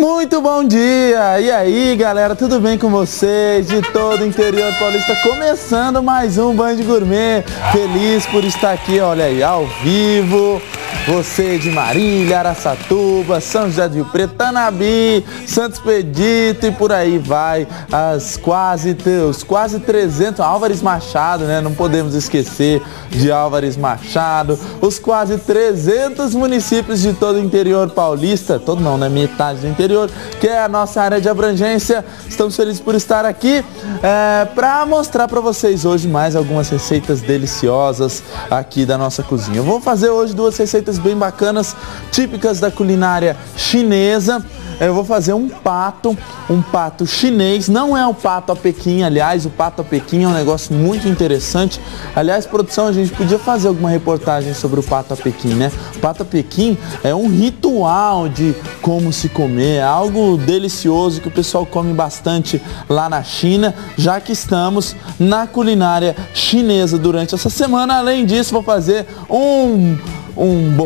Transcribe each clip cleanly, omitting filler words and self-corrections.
Muito bom dia! E aí, galera, tudo bem com vocês? De todo o interior paulista, começando mais um Band Gourmet. Feliz por estar aqui, olha aí, ao vivo. Você de Marília, Araçatuba, São José do Rio Preto, Tanabi, Santo Expedito e por aí vai. Os quase 300, Álvares Machado, né? Não podemos esquecer de Álvares Machado. Os quase 300 municípios de todo o interior paulista, todo não, né? Metade do interior, que é a nossa área de abrangência. Estamos felizes por estar aqui para mostrar para vocês hoje mais algumas receitas deliciosas aqui da nossa cozinha. Eu vou fazer hoje duas receitas bem bacanas, típicas da culinária chinesa. Eu vou fazer um pato chinês, não é o pato a Pequim, aliás, o pato a Pequim é um negócio muito interessante. Aliás, produção, a gente podia fazer alguma reportagem sobre o pato a Pequim, né? O pato a Pequim é um ritual de como se comer, é algo delicioso que o pessoal come bastante lá na China, já que estamos na culinária chinesa durante essa semana. Além disso, vou fazer um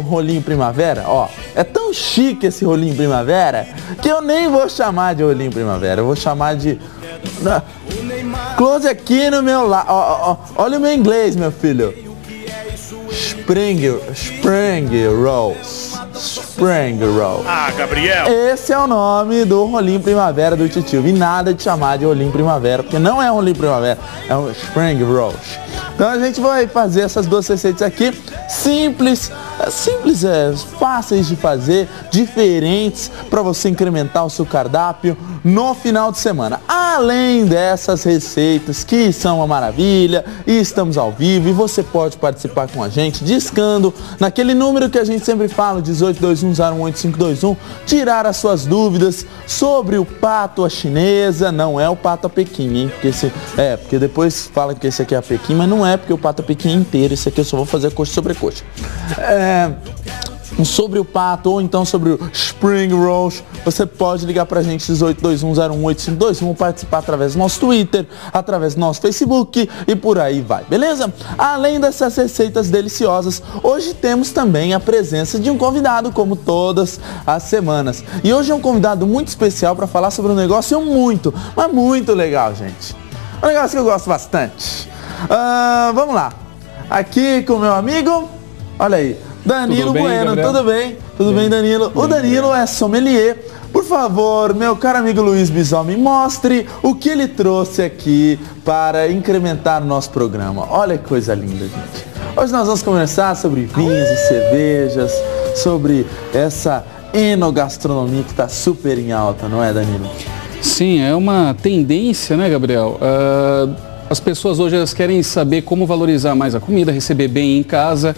rolinho primavera, ó, é tão chique esse rolinho primavera que eu nem vou chamar de rolinho primavera, eu vou chamar de... Close aqui no meu lado, olha o meu inglês, meu filho. Spring Rolls. Spring Rolls. Ah, Gabriel! Esse é o nome do rolinho primavera do titio. E nada de chamar de rolinho primavera, porque não é um rolinho primavera, é um Spring Rolls. Então a gente vai fazer essas duas receitas aqui, simples, fáceis de fazer, diferentes, para você incrementar o seu cardápio no final de semana. Além dessas receitas que são uma maravilha, e estamos ao vivo, e você pode participar com a gente, discando naquele número que a gente sempre fala, 1821018521, tirar as suas dúvidas sobre o pato à chinesa. Não é o pato a Pequim, hein? Porque depois fala que esse aqui é a Pequim, mas não é, porque o pato a Pequim é inteiro. Esse aqui eu só vou fazer coxa sobre coxa. Sobre o pato ou então sobre o Spring Rolls, você pode ligar pra gente 1821018521, participar através do nosso Twitter, através do nosso Facebook e por aí vai, beleza? Além dessas receitas deliciosas, hoje temos também a presença de um convidado, como todas as semanas. E hoje é um convidado muito especial para falar sobre um negócio muito, mas muito legal, gente. Um negócio que eu gosto bastante. Vamos lá. Aqui com o meu amigo, olha aí, Danilo Bueno, Gabriel? Tudo bem? Tudo bem, Danilo? O Danilo é sommelier. Por favor, meu caro amigo Luiz Bisol, me mostre o que ele trouxe aqui para incrementar o nosso programa. Olha que coisa linda, gente. Hoje nós vamos conversar sobre vinhos e cervejas, sobre essa enogastronomia que está super em alta, não é, Danilo? Sim, é uma tendência, né, Gabriel? As pessoas hoje elas querem saber como valorizar mais a comida, receber bem em casa.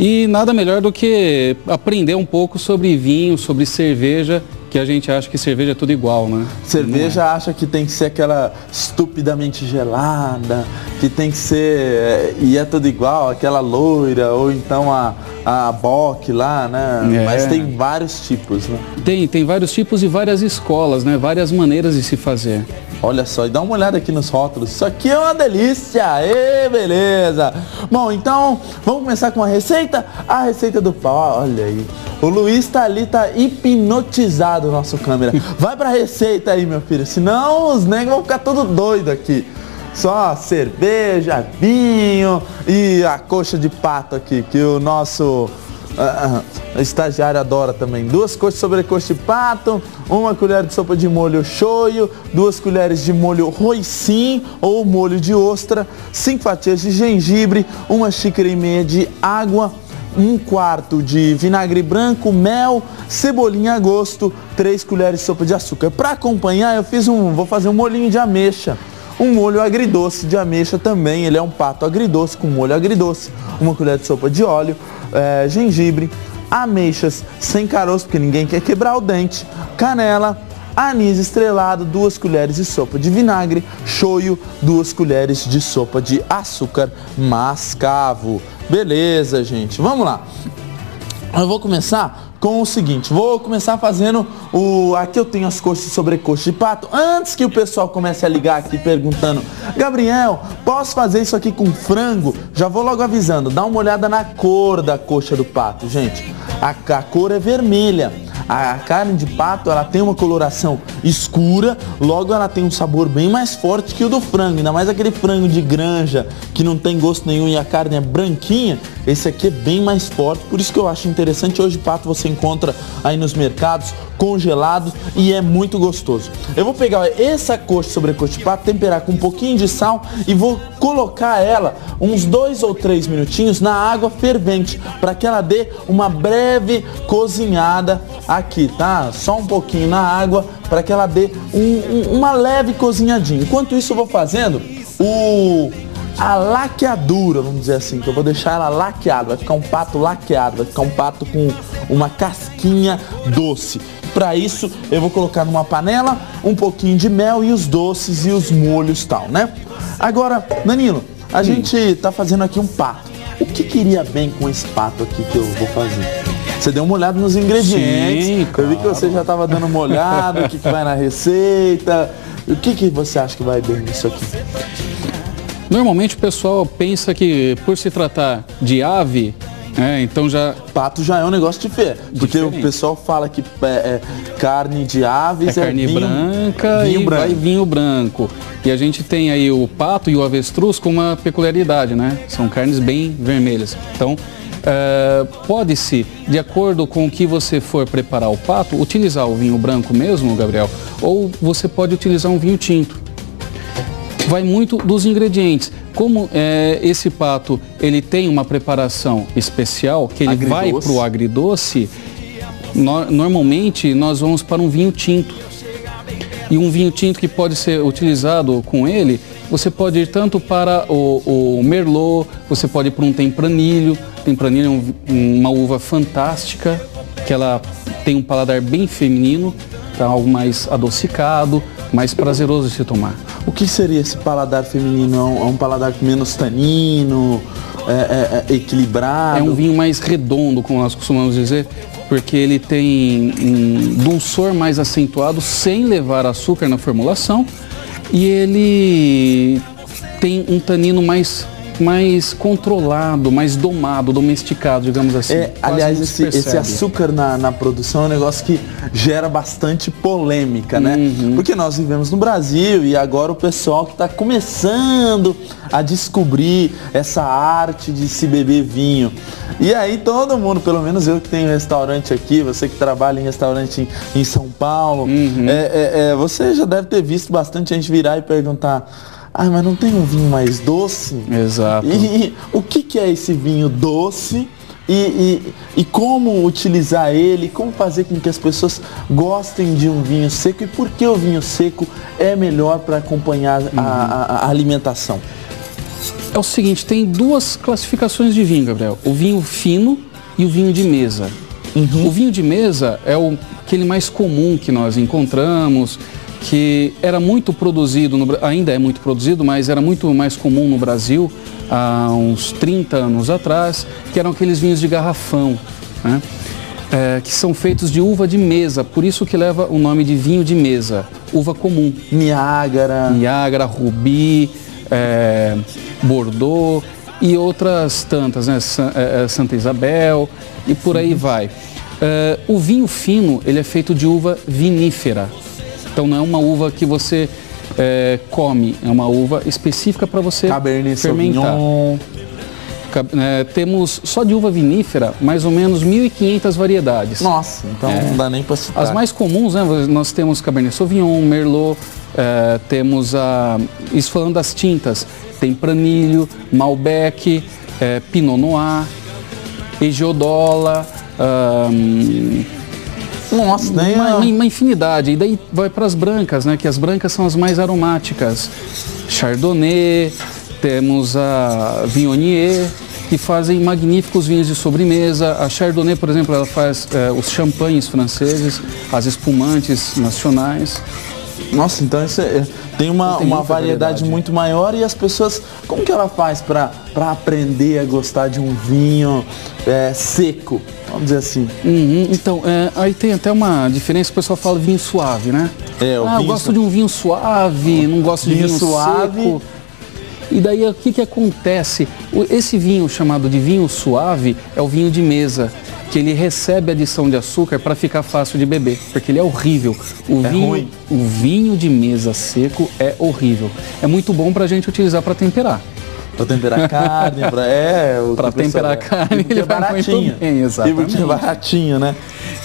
E nada melhor do que aprender um pouco sobre vinho, sobre cerveja, que a gente acha que cerveja é tudo igual, né? Cerveja acha que tem que ser aquela estupidamente gelada, que tem que ser, e é tudo igual, aquela loira, ou então a Bock lá, né? Mas tem vários tipos, né? Tem vários tipos e várias escolas, né? Várias maneiras de se fazer. Olha só, e dá uma olhada aqui nos rótulos. Isso aqui é uma delícia! Ê, beleza! Bom, então, vamos começar com a receita? A receita do pau, olha aí. O Luiz tá ali, tá hipnotizado, nosso câmera. Vai pra receita aí, meu filho, senão os negros vão ficar todo doido aqui. Só cerveja, vinho e a coxa de pato aqui, que o nosso... o estagiário adora também. 2 coxas sobrecoxa de pato, 1 colher de sopa de molho shoyu, 2 colheres de molho hoisin ou molho de ostra, 5 fatias de gengibre, 1 xícara e meia de água, 1/4 de vinagre branco, mel, cebolinha a gosto, 3 colheres de sopa de açúcar. Para acompanhar, vou fazer um molhinho de ameixa. Um molho agridoce de ameixa também, ele é um pato agridoce com molho agridoce, 1 colher de sopa de óleo, gengibre, ameixas sem caroço, porque ninguém quer quebrar o dente, canela, anis estrelado, 2 colheres de sopa de vinagre, shoyu, 2 colheres de sopa de açúcar mascavo. Beleza, gente, vamos lá. Eu vou começar com o seguinte, vou começar fazendo aqui eu tenho as coxas e sobrecoxa de pato. Antes que o pessoal comece a ligar aqui perguntando, Gabriel, posso fazer isso aqui com frango? Já vou logo avisando, dá uma olhada na cor da coxa do pato, gente. A cor é vermelha. A carne de pato, ela tem uma coloração escura, logo ela tem um sabor bem mais forte que o do frango, ainda mais aquele frango de granja que não tem gosto nenhum e a carne é branquinha, esse aqui é bem mais forte, por isso que eu acho interessante. Hoje pato você encontra aí nos mercados, congelado, e é muito gostoso. Eu vou pegar essa coxa, sobrecoxa de pato, temperar com um pouquinho de sal e vou colocar ela uns 2 ou 3 minutinhos na água fervente, para que ela dê uma breve cozinhada aqui, tá? Só um pouquinho na água, para que ela dê uma leve cozinhadinha. Enquanto isso eu vou fazendo a laqueadura, vamos dizer assim, que eu vou deixar ela laqueada, vai ficar um pato laqueado, vai ficar um pato com uma casquinha doce. Para isso eu vou colocar numa panela um pouquinho de mel e os doces e os molhos e tal, né? Agora, Danilo, a gente tá fazendo aqui um pato. O que iria bem com esse pato aqui que eu vou fazer? Você deu uma olhada nos ingredientes. Sim, claro. Eu vi que você já estava dando uma olhada, o que vai na receita. O que você acha que vai bem nisso aqui? Normalmente o pessoal pensa que por se tratar de ave, então já... Pato já é um negócio diferente, porque o pessoal fala que carne de aves é carne branca vinho e branco. vai vinho branco. E a gente tem aí o pato e o avestruz com uma peculiaridade, né? São carnes bem vermelhas. Então, pode-se, de acordo com o que você for preparar o pato, utilizar o vinho branco mesmo, Gabriel, ou você pode utilizar um vinho tinto. Vai muito dos ingredientes. Como esse pato ele tem uma preparação especial, que ele vai para o agridoce, normalmente nós vamos para um vinho tinto. E um vinho tinto que pode ser utilizado com ele, você pode ir tanto para o Merlot, você pode ir para um Tempranillo. Tempranillo é uma uva fantástica, que ela tem um paladar bem feminino, tá? Algo mais adocicado, mais prazeroso de se tomar. O que seria esse paladar feminino? É um paladar com menos tanino, equilibrado? É um vinho mais redondo, como nós costumamos dizer, porque ele tem um dulçor mais acentuado, sem levar açúcar na formulação, e ele tem um tanino mais controlado, mais domado, domesticado, digamos assim. Aliás, esse açúcar na produção é um negócio que gera bastante polêmica, né? Porque nós vivemos no Brasil e agora o pessoal que está começando a descobrir essa arte de se beber vinho. E aí todo mundo, pelo menos eu que tenho restaurante aqui, você que trabalha em restaurante em São Paulo, você já deve ter visto bastante gente virar e perguntar: mas não tem um vinho mais doce? Exato. E o que é esse vinho doce? E como utilizar ele? Como fazer com que as pessoas gostem de um vinho seco? E por que o vinho seco é melhor para acompanhar a alimentação? É o seguinte, tem duas classificações de vinho, Gabriel. O vinho fino e o vinho de mesa. O vinho de mesa é aquele mais comum que nós encontramos, que era muito produzido, ainda é muito produzido, mas era muito mais comum no Brasil há uns 30 anos atrás, que eram aqueles vinhos de garrafão, né? Que são feitos de uva de mesa, por isso que leva o nome de vinho de mesa, uva comum. Niágara, Rubi, Bordeaux e outras tantas, né? Santa Isabel e por aí vai. O vinho fino, ele é feito de uva vinífera. Então não é uma uva que você come, é uma uva específica para você Cabernet fermentar. Sauvignon. Temos só de uva vinífera mais ou menos 1.500 variedades. Nossa, então não dá nem para citar. As mais comuns, né, nós temos Cabernet Sauvignon, Merlot, temos isso falando das tintas, Tempranillo, Malbec, Pinot Noir, Egiodola, Nossa, uma infinidade. E daí vai para as brancas, né? Que as brancas são as mais aromáticas. Chardonnay, temos a Viognier, que fazem magníficos vinhos de sobremesa. A Chardonnay, por exemplo, ela faz os champanhes franceses, as espumantes nacionais. Nossa, então isso tem uma variedade muito maior. E as pessoas, como que ela faz para aprender a gostar de um vinho seco, vamos dizer assim? Então, aí tem até uma diferença, o pessoal fala vinho suave, né? Eu gosto de um vinho suave, não gosto de vinho suave. Seco. E daí o que acontece? Esse vinho chamado de vinho suave é o vinho de mesa. que ele recebe adição de açúcar para ficar fácil de beber, porque ele é horrível. Ruim. O vinho de mesa seco é horrível. É muito bom para a gente utilizar para temperar. Para temperar carne, para temperar carne, ele vai baratinho. Muito bem, exatamente. E é baratinho, né?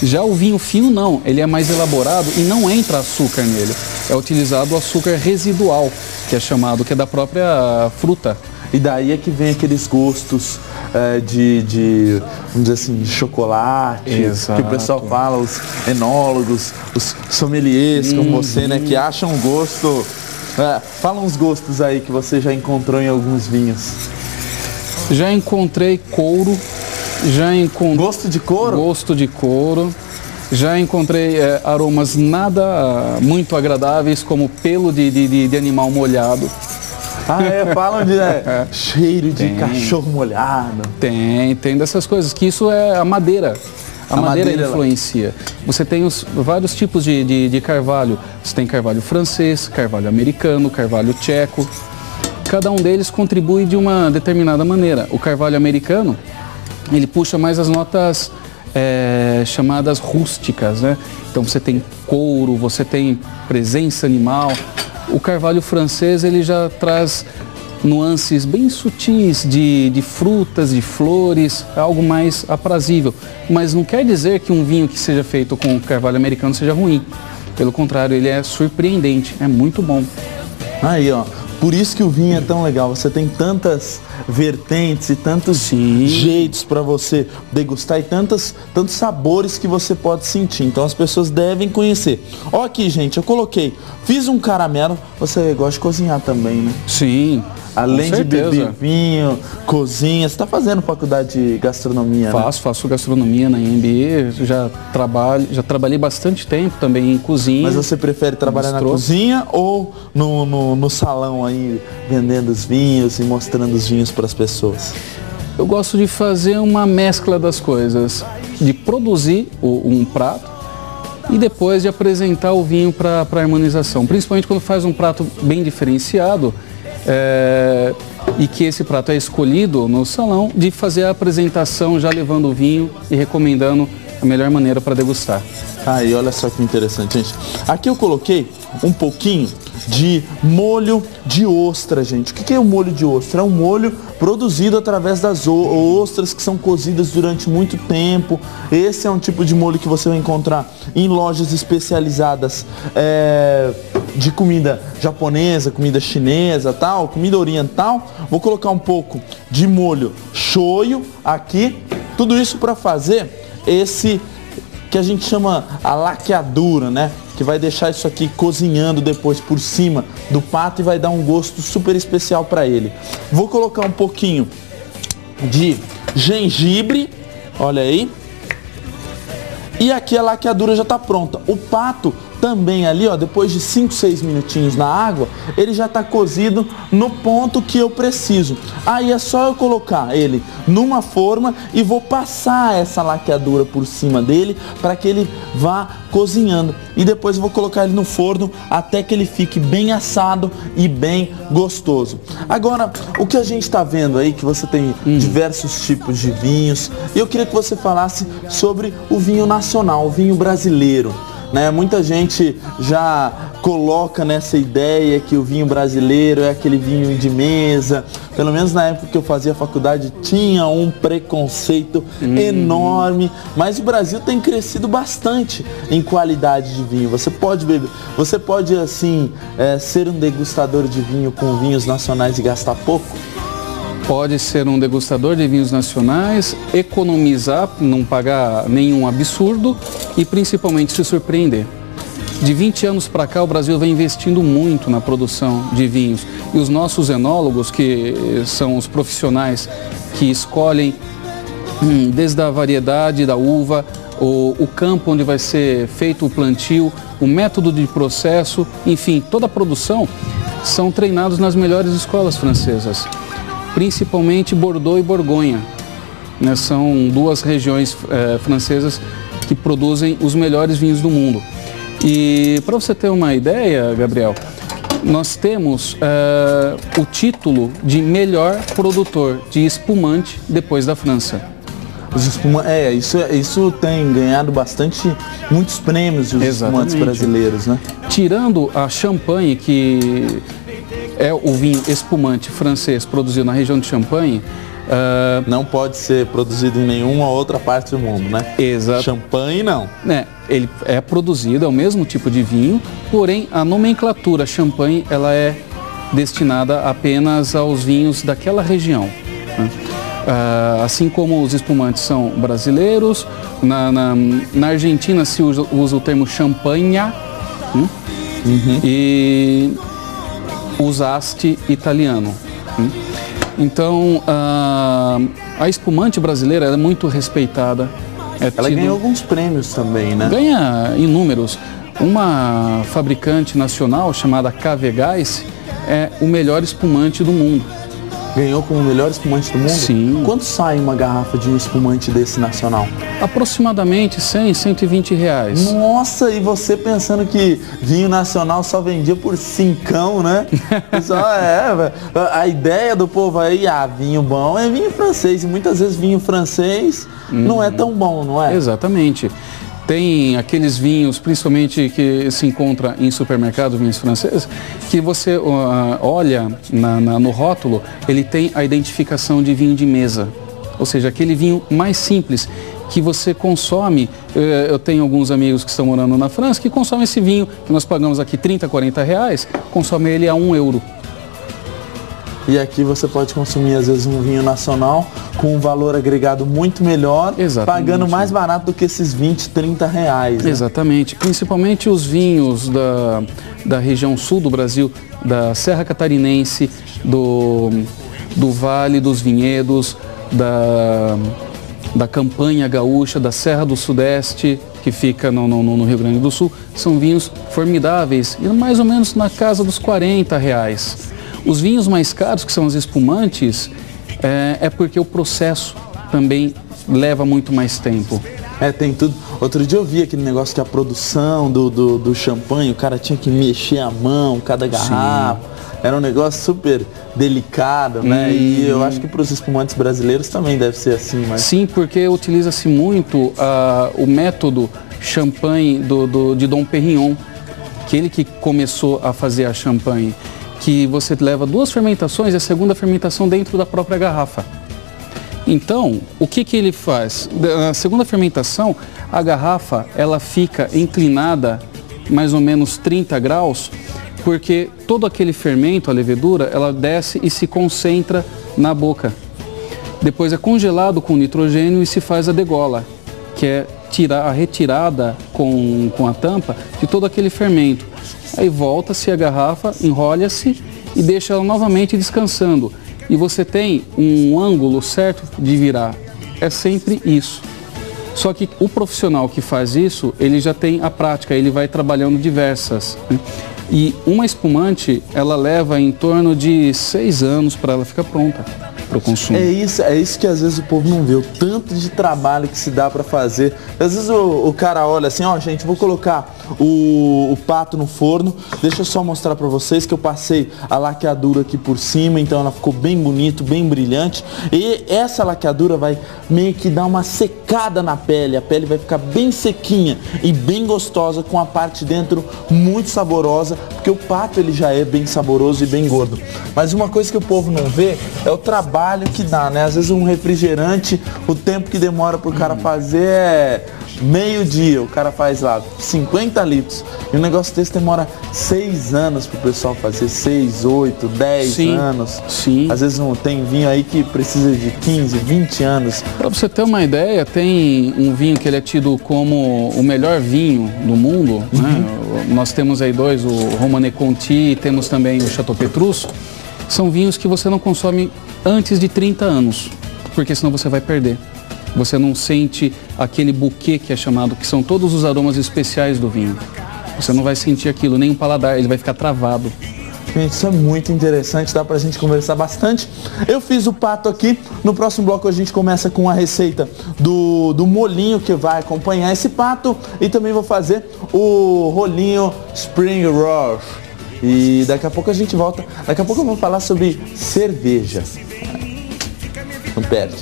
Já o vinho fino não, ele é mais elaborado e não entra açúcar nele. É utilizado o açúcar residual, que é chamado, que é da própria fruta. E daí é que vem aqueles gostos vamos dizer assim, de chocolate, Exato. que o pessoal fala, os enólogos, os sommeliers como você, né, que acham um gosto. Fala uns gostos aí que você já encontrou em alguns vinhos. Já encontrei couro, Gosto de couro? Gosto de couro. Já encontrei aromas nada muito agradáveis, como pelo de animal molhado. Falam de cheiro de cachorro molhado. Tem dessas coisas, que isso é a madeira. A madeira influencia. Você tem vários tipos de carvalho. Você tem carvalho francês, carvalho americano, carvalho tcheco. Cada um deles contribui de uma determinada maneira. O carvalho americano, ele puxa mais as notas chamadas rústicas, né? Então você tem couro, você tem presença animal. O carvalho francês, ele já traz nuances bem sutis de frutas, de flores, algo mais aprazível. Mas não quer dizer que um vinho que seja feito com carvalho americano seja ruim. Pelo contrário, ele é surpreendente, é muito bom. Aí, ó, por isso que o vinho é tão legal. Você tem tantas vertentes e tantos jeitos para você degustar e tantos sabores que você pode sentir. Então as pessoas devem conhecer. Ó aqui, gente, fiz um caramelo. Você gosta de cozinhar também, né? Sim. Além de beber vinho, cozinha, você está fazendo faculdade de gastronomia, né? Faço gastronomia na IMB, já trabalhei bastante tempo também em cozinha. Mas você prefere trabalhar na cozinha ou no salão aí, vendendo os vinhos e mostrando os vinhos para as pessoas? Eu gosto de fazer uma mescla das coisas, de produzir um prato e depois de apresentar o vinho para harmonização. Principalmente quando faz um prato bem diferenciado, e que esse prato é escolhido no salão, de fazer a apresentação já levando o vinho e recomendando a melhor maneira para degustar. Aí, olha só que interessante, gente. Aqui eu coloquei um pouquinho de molho de ostra, gente. O que é o molho de ostra? É um molho produzido através das ostras que são cozidas durante muito tempo. Esse é um tipo de molho que você vai encontrar em lojas especializadas de comida japonesa, comida chinesa, tal, comida oriental. Vou colocar um pouco de molho shoyu aqui. Tudo isso para fazer esse que a gente chama a laqueadura, né? Que vai deixar isso aqui cozinhando depois por cima do pato e vai dar um gosto super especial para ele. Vou colocar um pouquinho de gengibre, olha aí. E aqui a laqueadura já está pronta. O pato também ali, ó, depois de 5, 6 minutinhos na água, ele já está cozido no ponto que eu preciso. Aí é só eu colocar ele numa forma e vou passar essa laqueadura por cima dele para que ele vá cozinhando. E depois eu vou colocar ele no forno até que ele fique bem assado e bem gostoso. Agora, o que a gente está vendo aí, que você tem diversos tipos de vinhos, e eu queria que você falasse sobre o vinho nacional, o vinho brasileiro. Né? Muita gente já coloca nessa ideia que o vinho brasileiro é aquele vinho de mesa. Pelo menos na época que eu fazia faculdade tinha um preconceito enorme. Mas o Brasil tem crescido bastante em qualidade de vinho. Você pode beber, você pode assim ser um degustador de vinho com vinhos nacionais e gastar pouco? Pode ser um degustador de vinhos nacionais, economizar, não pagar nenhum absurdo e principalmente se surpreender. De 20 anos para cá, o Brasil vem investindo muito na produção de vinhos. E os nossos enólogos, que são os profissionais que escolhem desde a variedade da uva, o campo onde vai ser feito o plantio, o método de processo, enfim, toda a produção, são treinados nas melhores escolas francesas. Principalmente Bordeaux e Borgonha, né? São duas regiões francesas que produzem os melhores vinhos do mundo. E para você ter uma ideia, Gabriel, nós temos o título de melhor produtor de espumante depois da França. Isso tem ganhado muitos prêmios dos espumantes brasileiros, né? Tirando a Champagne, que é o vinho espumante francês produzido na região de Champagne, não pode ser produzido em nenhuma outra parte do mundo, né? Exato. Champagne não. Ele é produzido, é o mesmo tipo de vinho, porém a nomenclatura Champagne ela é destinada apenas aos vinhos daquela região, né? Assim como os espumantes são brasileiros, na Argentina se usa o termo Champagna, e usaste italiano. Então, a espumante brasileira é muito respeitada. Ela ganhou alguns prêmios também, né? Ganha inúmeros. Uma fabricante nacional chamada Kavegás é o melhor espumante do mundo. Ganhou como o melhor espumante do mundo? Sim. Quanto sai uma garrafa de um espumante desse nacional? Aproximadamente 100, 120 reais. Nossa, e você pensando que vinho nacional só vendia por cincão, né? A ideia do povo aí, vinho bom é vinho francês. E muitas vezes vinho francês não é tão bom, não é? Exatamente. Tem aqueles vinhos, principalmente que se encontra em supermercado, vinhos franceses, que você olha no rótulo, ele tem a identificação de vinho de mesa. Ou seja, aquele vinho mais simples que você consome. Eu tenho alguns amigos que estão morando na França que consomem esse vinho, que nós pagamos aqui 30, 40 reais, consomem ele a 1 euro. E aqui você pode consumir, às vezes, um vinho nacional com um valor agregado muito melhor, pagando mais barato do que esses 20, 30 reais. Né? Exatamente. Principalmente os vinhos da região sul do Brasil, da Serra Catarinense, do Vale dos Vinhedos, da Campanha Gaúcha, da Serra do Sudeste, que fica no Rio Grande do Sul, são vinhos formidáveis, e mais ou menos na casa dos 40 reais. Os vinhos mais caros, que são os espumantes, é porque o processo também leva muito mais tempo. Tem tudo. Outro dia eu vi aquele negócio que a produção do champanhe, o cara tinha que mexer a mão, cada garrafa. Sim. Era um negócio super delicado, né? E eu acho que para os espumantes brasileiros também deve ser assim. Mas... Sim, porque utiliza-se muito o método champanhe de Dom Perignon, aquele que começou a fazer a champanhe, que você leva 2 fermentações e a segunda fermentação dentro da própria garrafa. Então, o que ele faz? Na segunda fermentação, a garrafa ela fica inclinada mais ou menos 30 graus, porque todo aquele fermento, a levedura, ela desce e se concentra na boca. Depois é congelado com nitrogênio e se faz a degola, que é a retirada com a tampa de todo aquele fermento. Aí volta-se a garrafa, enrolha-se e deixa ela novamente descansando. E você tem um ângulo certo de virar. É sempre isso. Só que o profissional que faz isso, ele já tem a prática, ele vai trabalhando diversas. E uma espumante, ela leva em torno de 6 anos para ela ficar pronta para o consumo. É isso que às vezes o povo não vê, o tanto de trabalho que se dá para fazer. Às vezes o cara olha assim, gente, vou colocar o pato no forno, deixa eu só mostrar para vocês que eu passei a laqueadura aqui por cima, então ela ficou bem bonito, bem brilhante. E essa laqueadura vai meio que dar uma secada na pele, a pele vai ficar bem sequinha e bem gostosa, com a parte de dentro muito saborosa, porque o pato ele já é bem saboroso e bem gordo. Mas uma coisa que o povo não vê é o trabalho que dá, né? Às vezes um refrigerante, o tempo que demora pro cara fazer é meio-dia, o cara faz lá 50 litros. E um negócio desse demora 6 anos pro pessoal fazer, 6, 8, 10 anos. Sim. Às vezes não tem vinho aí que precisa de 15, 20 anos. Para você ter uma ideia, tem um vinho que ele é tido como o melhor vinho do mundo, né? Nós temos aí 2, o Romanée Conti e temos também o Chateau Petrus. São vinhos que você não consome antes de 30 anos, porque senão você vai perder. Você não sente aquele buquê que é chamado, que são todos os aromas especiais do vinho. Você não vai sentir aquilo, nem o paladar, ele vai ficar travado. Gente, isso é muito interessante, dá pra gente conversar bastante. Eu fiz o pato aqui, no próximo bloco a gente começa com a receita do molinho que vai acompanhar esse pato e também vou fazer o rolinho Spring Roll. E daqui a pouco a gente volta. Daqui a pouco eu vou falar sobre cerveja. Não perde.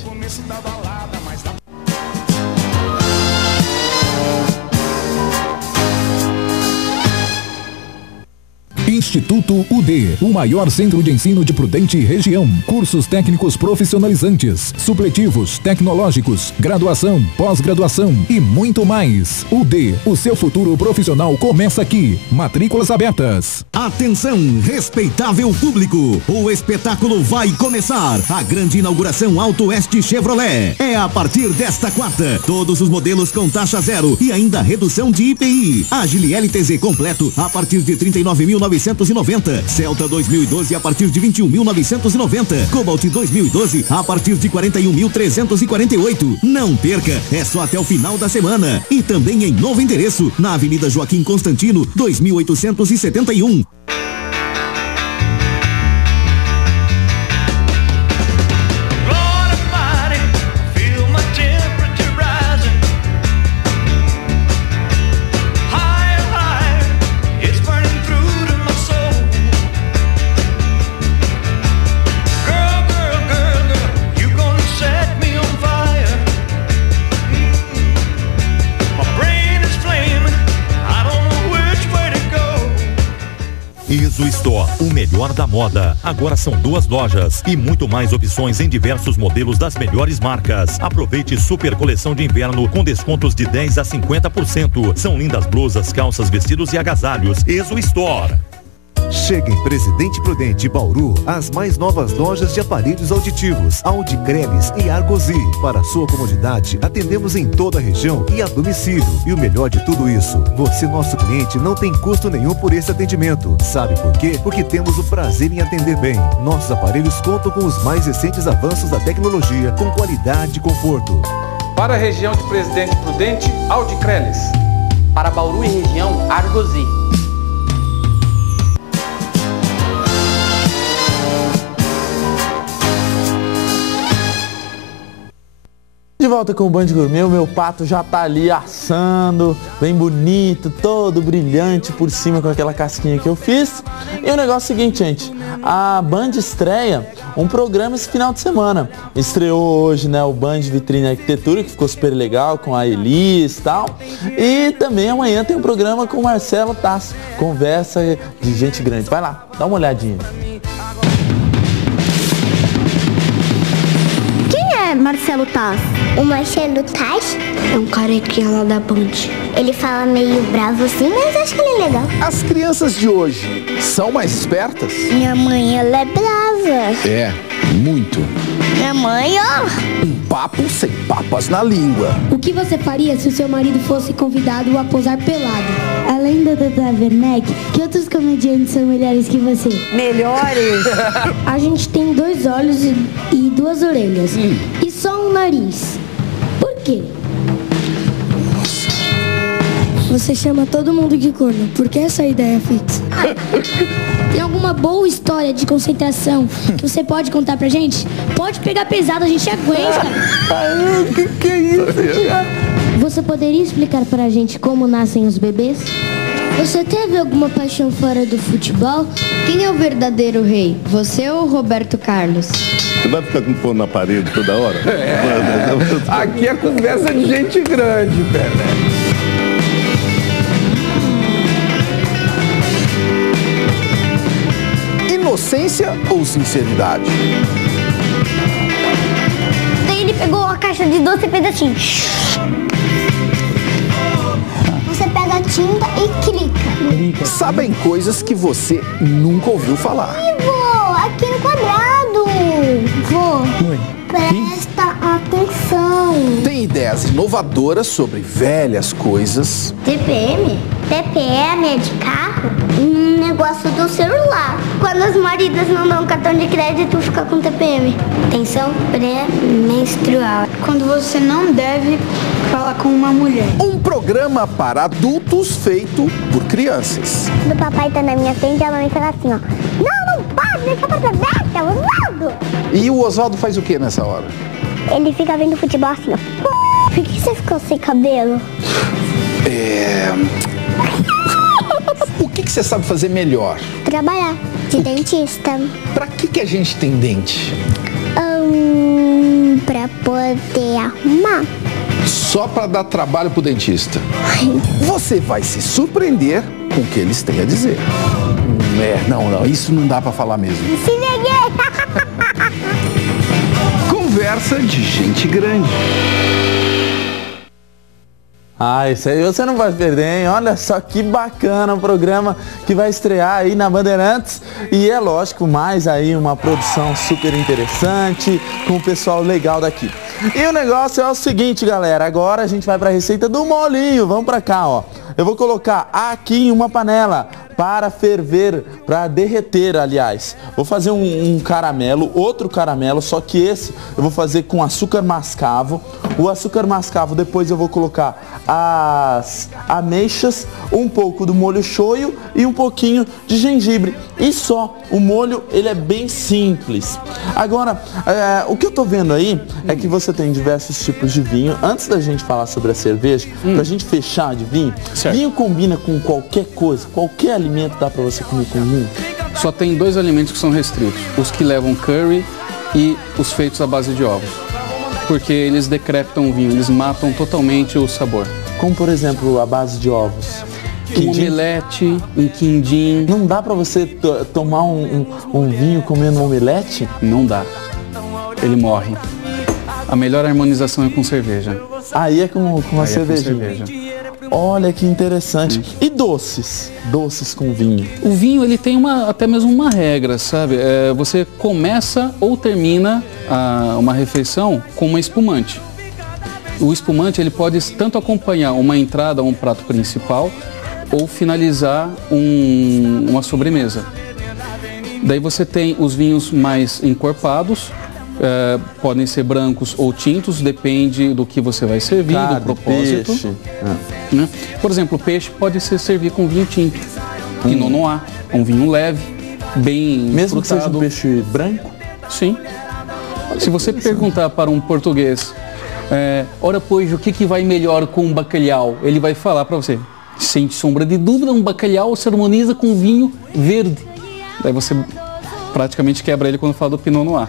Instituto UD, o maior centro de ensino de Prudente região. Cursos técnicos profissionalizantes, supletivos, tecnológicos, graduação, pós-graduação e muito mais. UD, o seu futuro profissional começa aqui. Matrículas abertas. Atenção, respeitável público. O espetáculo vai começar. A grande inauguração Auto Oeste Chevrolet. É a partir desta quarta. Todos os modelos com taxa zero e ainda redução de IPI. Agile LTZ completo a partir de 39.990. Celta 2012 a partir de 21.990. Cobalt 2012 a partir de 41.348. Não perca, é só até o final da semana. E também em novo endereço, na Avenida Joaquim Constantino, 2871. Iso Store, o melhor da moda. Agora são 2 lojas e muito mais opções em diversos modelos das melhores marcas. Aproveite super coleção de inverno com descontos de 10 a 50%. São lindas blusas, calças, vestidos e agasalhos. Iso Store. Chega em Presidente Prudente, Bauru, as mais novas lojas de aparelhos auditivos, Audicreles e Argosi. Para sua comodidade, atendemos em toda a região e a domicílio. E o melhor de tudo isso, você, nosso cliente, não tem custo nenhum por esse atendimento. Sabe por quê? Porque temos o prazer em atender bem. Nossos aparelhos contam com os mais recentes avanços da tecnologia, com qualidade e conforto. Para a região de Presidente Prudente, Audicreles. Para Bauru e região, Argosi. De volta com o Band Gourmet, o meu pato já tá ali assando, bem bonito, todo brilhante por cima com aquela casquinha que eu fiz. E o negócio é o seguinte, gente, a Band estreia um programa esse final de semana. Estreou hoje, né, o Band Vitrine Arquitetura, que ficou super legal, com a Elis e tal. E também amanhã tem um programa com o Marcelo Tass, conversa de gente grande. Vai lá, dá uma olhadinha. Marcelo Tass. O Marcelo Tass é um carequinha lá da Band. Ele fala meio bravo assim, mas acho que ele é legal. As crianças de hoje são mais espertas? Minha mãe, ela é brava. É, muito. Minha mãe, ó. Um papo sem papas na língua. O que você faria se o seu marido fosse convidado a posar pelado? Além da Tata Werneck, que outros comediantes são melhores que você? Melhores? A gente tem 2 olhos e 2 orelhas. E só um nariz. Por quê? Você chama todo mundo de corno, porque essa ideia é fixa. Tem alguma boa história de concentração que você pode contar pra gente? Pode pegar pesado, a gente aguenta. Que é isso? Você poderia explicar pra gente como nascem os bebês? Você teve alguma paixão fora do futebol? Quem é o verdadeiro rei? Você ou Roberto Carlos? Você vai ficar com pão na parede toda hora? Aqui é conversa de gente grande, Pelé. Inocência ou sinceridade? Daí ele pegou a caixa de doce e fez assim. Você pega a tinta e clica. Sabem coisas que você nunca ouviu falar. Vô, aqui no quadrado. Vô, presta atenção. Tem ideias inovadoras sobre velhas coisas. TPM? TPM é de carro? Negócio do celular. Quando as maridas não dão cartão de crédito, fica com TPM. Tensão pré-menstrual. Quando você não deve falar com uma mulher. Um programa para adultos feito por crianças. Quando o papai tá na minha frente, a mãe fala assim, ó. Não pode, deixa pra trás, é o Osvaldo. E o Osvaldo faz o que nessa hora? Ele fica vendo futebol assim, ó. Por que você ficou sem cabelo? O que você sabe fazer melhor? Trabalhar de dentista. Pra que a gente tem dente? Pra poder arrumar. Só pra dar trabalho pro dentista. Você vai se surpreender com o que eles têm a dizer. Não, isso não dá pra falar mesmo. Se neguei! Conversa de gente grande. Ah, isso aí você não vai perder, hein? Olha só que bacana o programa que vai estrear aí na Bandeirantes. E é lógico, mais aí uma produção super interessante, com o pessoal legal daqui. E o negócio é o seguinte, galera. Agora a gente vai para a receita do molinho. Vamos para cá, ó. Eu vou colocar aqui em uma panela para ferver, para derreter, aliás. Vou fazer um caramelo, outro caramelo, só que esse eu vou fazer com açúcar mascavo. O açúcar mascavo, depois eu vou colocar as ameixas, um pouco do molho shoyu e um pouquinho de gengibre. E só, o molho, ele é bem simples. Agora, o que eu tô vendo aí é que você tem diversos tipos de vinho. Antes da gente falar sobre a cerveja, pra gente fechar de vinho, certo. Vinho combina com qualquer coisa, qualquer alimento dá pra você comer com vinho? Só tem 2 alimentos que são restritos, os que levam curry e os feitos à base de ovos. Porque eles decrepitam o vinho, eles matam totalmente o sabor. Como, por exemplo, a base de ovos? Um omelete, um quindim. Não dá pra você tomar um vinho comendo um omelete? Não dá. Ele morre. A melhor harmonização é com cerveja. Aí é com a cerveja. Olha que interessante. E doces? Doces com vinho? O vinho, ele tem até mesmo uma regra, sabe? Você começa ou termina uma refeição com uma espumante. O espumante, ele pode tanto acompanhar uma entrada, um prato principal, ou finalizar uma sobremesa. Daí você tem os vinhos mais encorpados, podem ser brancos ou tintos, depende do que você vai servir, do propósito. Peixe. Né? Por exemplo, o peixe pode ser servido com vinho tinto, Pinot Noir, um vinho leve, bem mesmo frutado. Que seja um peixe branco? Sim. Se você perguntar para um português, ora pois, o que vai melhor com um bacalhau? Ele vai falar para você, sem sombra de dúvida, um bacalhau se harmoniza com vinho verde. Daí você praticamente quebra ele quando fala do Pinot Noir.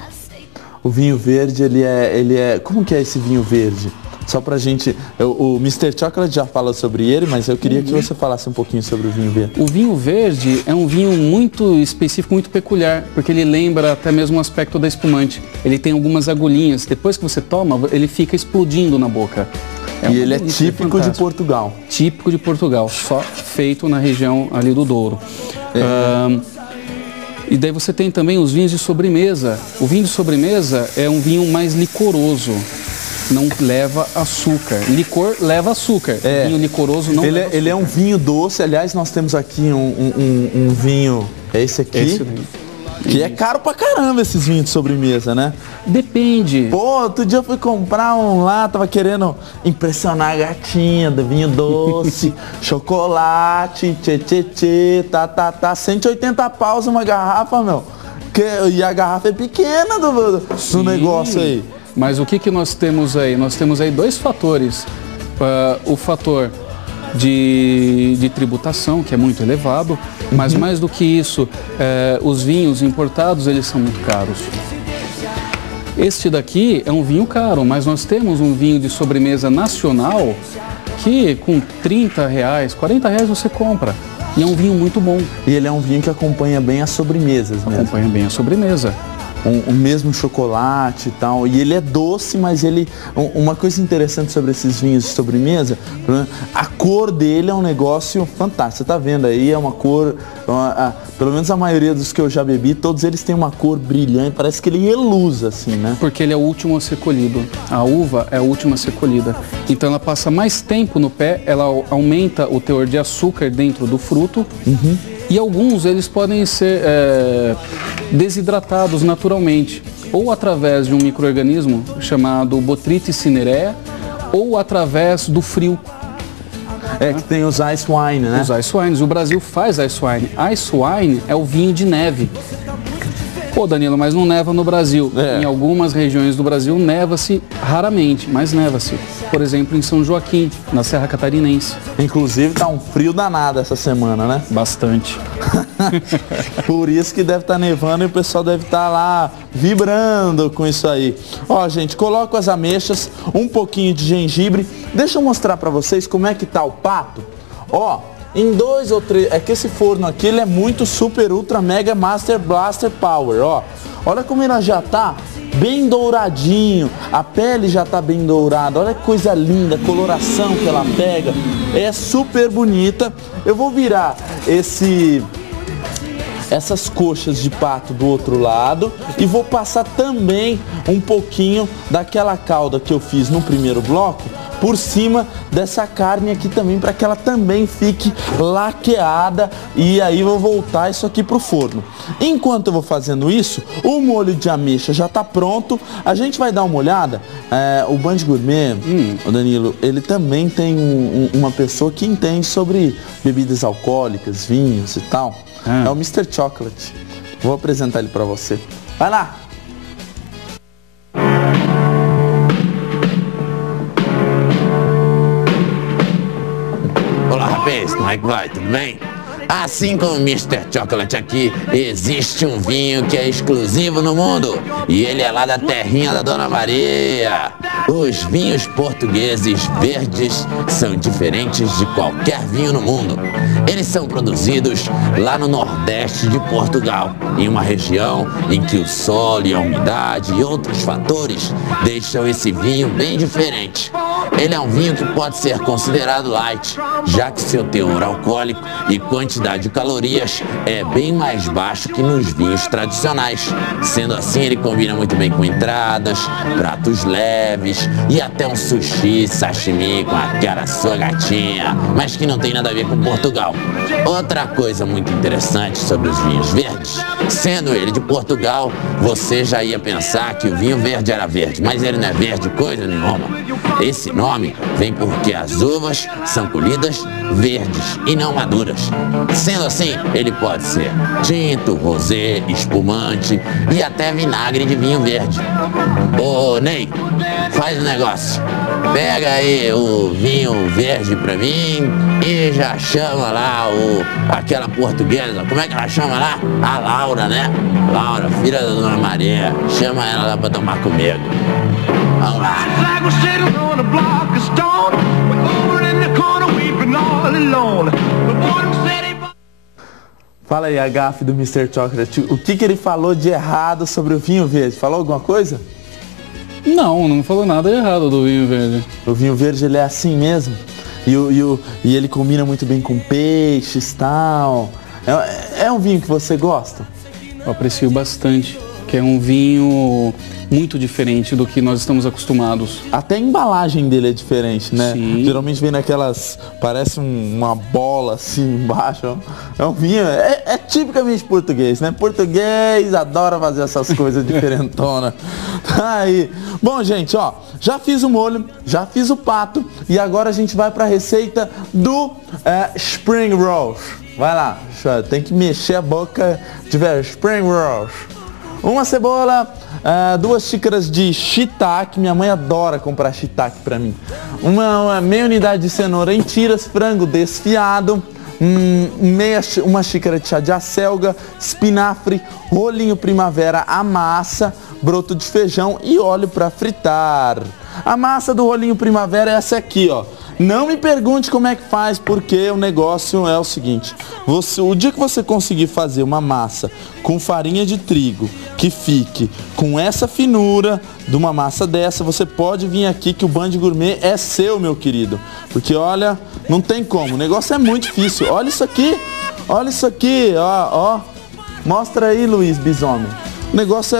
O vinho verde, ele é... Como que é esse vinho verde? Só pra gente... O Mr. Chocolate já fala sobre ele, mas eu queria que você falasse um pouquinho sobre o vinho verde. O vinho verde é um vinho muito específico, muito peculiar, porque ele lembra até mesmo o aspecto da espumante. Ele tem algumas agulhinhas. Depois que você toma, ele fica explodindo na boca. E ele é típico de Portugal. Típico de Portugal, só feito na região ali do Douro. E daí você tem também os vinhos de sobremesa. O vinho de sobremesa é um vinho mais licoroso, não leva açúcar. Licor leva açúcar, vinho licoroso não leva açúcar. Ele é um vinho doce, aliás, nós temos aqui um vinho, é esse aqui, que é caro pra caramba esses vinhos de sobremesa, né? Depende. Pô, outro dia eu fui comprar um lá, tava querendo impressionar a gatinha do vinho doce, chocolate, tá, 180 paus uma garrafa, meu. E a garrafa é pequena do negócio aí. Mas o que nós temos aí? Nós temos aí 2 fatores. O fator de tributação, que é muito elevado, mas mais do que isso, os vinhos importados, eles são muito caros. Este daqui é um vinho caro, mas nós temos um vinho de sobremesa nacional que com R$30, R$40 você compra. E é um vinho muito bom. E ele é um vinho que acompanha bem as sobremesas mesmo. Acompanha bem a sobremesa. O mesmo chocolate e tal, e ele é doce, mas uma coisa interessante sobre esses vinhos de sobremesa, a cor dele é um negócio fantástico. Você tá vendo aí, é uma cor, pelo menos a maioria dos que eu já bebi, todos eles têm uma cor brilhante, parece que ele reluz assim, né? Porque ele é o último a ser colhido, a uva é a última a ser colhida, então ela passa mais tempo no pé, ela aumenta o teor de açúcar dentro do fruto. E alguns eles podem ser desidratados naturalmente, ou através de um micro-organismo chamado Botrytis cinerea, ou através do frio. Que tem os ice wine, né? Os ice wines. O Brasil faz ice wine. Ice wine é o vinho de neve. Pô, Danilo, mas não neva no Brasil. Em algumas regiões do Brasil neva-se raramente, mas neva-se. Por exemplo, em São Joaquim, na Serra Catarinense. Inclusive tá um frio danado essa semana, né? Bastante. Por isso que deve estar nevando e o pessoal deve estar lá vibrando com isso aí. Ó, gente, coloco as ameixas, um pouquinho de gengibre. Deixa eu mostrar pra vocês como é que tá o pato. Ó, em 2 ou 3... É que esse forno aqui, ele é muito super, ultra, mega, master, blaster power, ó. Olha como ele já tá bem douradinho, a pele já tá bem dourada, olha que coisa linda, a coloração que ela pega, é super bonita. Eu vou virar essas coxas de pato do outro lado e vou passar também um pouquinho daquela calda que eu fiz no primeiro bloco por cima dessa carne aqui também, para que ela também fique laqueada, e aí vou voltar isso aqui pro forno. Enquanto eu vou fazendo isso, o molho de ameixa já tá pronto. A gente vai dar uma olhada, o Band Gourmet, o Danilo, ele também tem uma pessoa que entende sobre bebidas alcoólicas, vinhos e tal. É o Mr. Chocolate. Vou apresentar ele para você. Vai lá! Olá, rapaz, como é que vai? Tudo bem? Assim como o Mr. Chocolate aqui, existe um vinho que é exclusivo no mundo, e ele é lá da terrinha da Dona Maria. Os vinhos portugueses verdes são diferentes de qualquer vinho no mundo. Eles são produzidos lá no nordeste de Portugal, em uma região em que o solo e a umidade e outros fatores deixam esse vinho bem diferente. Ele é um vinho que pode ser considerado light, já que seu teor alcoólico e quantidade de calorias é bem mais baixo que nos vinhos tradicionais. Sendo assim, ele combina muito bem com entradas, pratos leves e até um sushi, sashimi com aquela sua gatinha, mas que não tem nada a ver com Portugal. Outra coisa muito interessante sobre os vinhos verdes, sendo ele de Portugal, você já ia pensar que o vinho verde era verde, mas ele não é verde coisa nenhuma. Esse nome vem porque as uvas são colhidas verdes e não maduras. Sendo assim, ele pode ser tinto, rosé, espumante e até vinagre de vinho verde. Ô Ney, faz um negócio. Pega aí o vinho verde pra mim e já chama lá aquela portuguesa, como é que ela chama lá? A Laura, né? Laura, filha da Dona Maria. Chama ela lá pra tomar comigo. Vamos lá. Fala aí, a gafe do Mr. Chocolate. O que ele falou de errado sobre o vinho verde? Falou alguma coisa? Não falou nada de errado do vinho verde. O vinho verde, ele é assim mesmo? E ele combina muito bem com peixes e tal. É um vinho que você gosta? Eu aprecio bastante, que é um vinho muito diferente do que nós estamos acostumados. Até a embalagem dele é diferente, né? Sim. Geralmente vem naquelas, parece uma bola assim embaixo. É um vinho, é tipicamente português, né? Português adora fazer essas coisas diferentonas. Tá aí. Bom, gente, ó, já fiz o molho, já fiz o pato e agora a gente vai para a receita do Spring Rolls. Vai lá, tem que mexer a boca de ver Spring Rolls. Uma cebola, 2 xícaras de shiitake, minha mãe adora comprar shiitake pra mim. Uma meia unidade de cenoura em tiras, frango desfiado, uma xícara de chá de acelga, espinafre, rolinho primavera, a massa, broto de feijão e óleo para fritar. A massa do rolinho primavera é essa aqui, ó. Não me pergunte como é que faz, porque o negócio é o seguinte. O dia que você conseguir fazer uma massa com farinha de trigo que fique com essa finura de uma massa dessa, você pode vir aqui que o Band Gourmet é seu, meu querido. Porque olha, não tem como, o negócio é muito difícil. Olha isso aqui, ó. Mostra aí, Luiz Bisomem. O negócio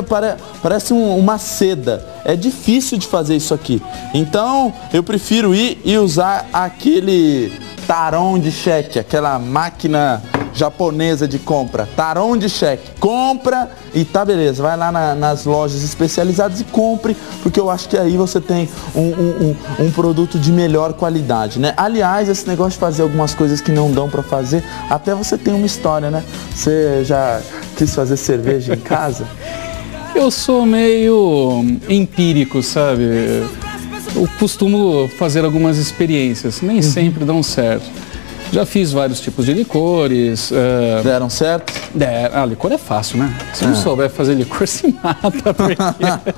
parece uma seda. É difícil de fazer isso aqui. Então, eu prefiro ir e usar aquele tarom de cheque, aquela máquina japonesa de compra. Tarom de cheque. Compra e tá beleza. Vai lá nas lojas especializadas e compre, porque eu acho que aí você tem um produto de melhor qualidade, né? Aliás, esse negócio de fazer algumas coisas que não dão pra fazer, até você tem uma história, né? Você já quis fazer cerveja em casa? Eu sou meio empírico, sabe? Eu costumo fazer algumas experiências, nem sempre dão certo. Já fiz vários tipos de licores. Deram certo? Licor é fácil, né? Se não souber fazer licor, se mata. Porque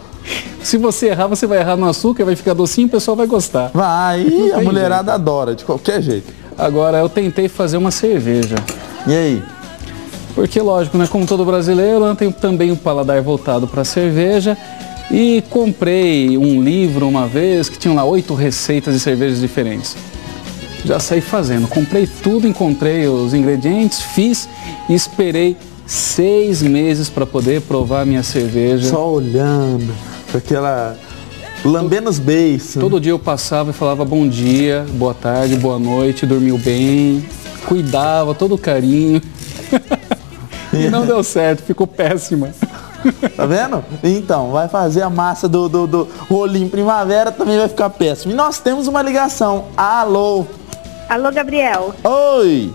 se você errar, você vai errar no açúcar, vai ficar docinho e o pessoal vai gostar. Vai, e a mulherada adora, de qualquer jeito. Agora, eu tentei fazer uma cerveja. E aí? Porque, lógico, né? Como todo brasileiro, eu tenho também um paladar voltado para cerveja. E comprei um livro uma vez que tinha lá 8 receitas de cervejas diferentes. Já saí fazendo. Comprei tudo, encontrei os ingredientes, fiz e esperei 6 meses para poder provar a minha cerveja. Só olhando, com aquela... lambendo os beiços. Todo dia eu passava e falava bom dia, boa tarde, boa noite, dormiu bem, cuidava, todo carinho. E não deu certo, ficou péssima. Tá vendo? Então, vai fazer a massa do rolinho primavera, também vai ficar péssimo. E nós temos uma ligação. Alô? Alô, Gabriel. Oi.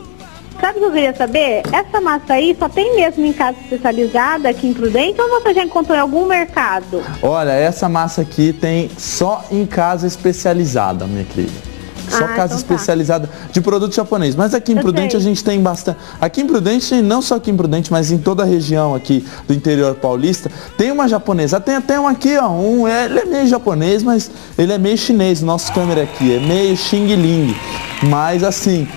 Sabe o que eu queria saber? Essa massa aí só tem mesmo em casa especializada aqui em Prudente ou você já encontrou em algum mercado? Olha, essa massa aqui tem só em casa especializada, minha querida. Só casa especializada de produto japonês. Mas aqui em Prudente a gente tem bastante. Aqui em Prudente, não só aqui em Prudente, mas em toda a região aqui do interior paulista, tem uma japonesa. Tem até um aqui, ó. Ele é meio japonês, mas ele é meio chinês. Nosso câmera aqui é meio Xing Ling. Mas assim,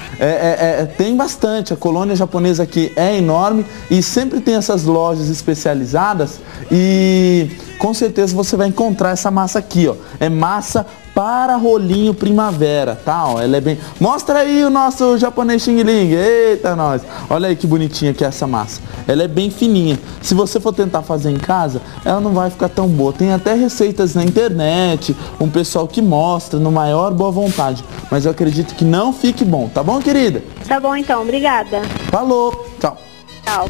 tem bastante. A colônia japonesa aqui é enorme e sempre tem essas lojas especializadas e com certeza você vai encontrar essa massa aqui, ó. É massa para rolinho primavera, tá? Ó, ela é bem... Mostra aí o nosso japonês Xing Ling. Eita, nós! Olha aí que bonitinha que é essa massa. Ela é bem fininha. Se você for tentar fazer em casa, ela não vai ficar tão boa. Tem até receitas na internet, um pessoal que mostra no maior boa vontade. Mas eu acredito que não fique bom, tá bom, querida? Tá bom então, obrigada. Falou, tchau. Tchau.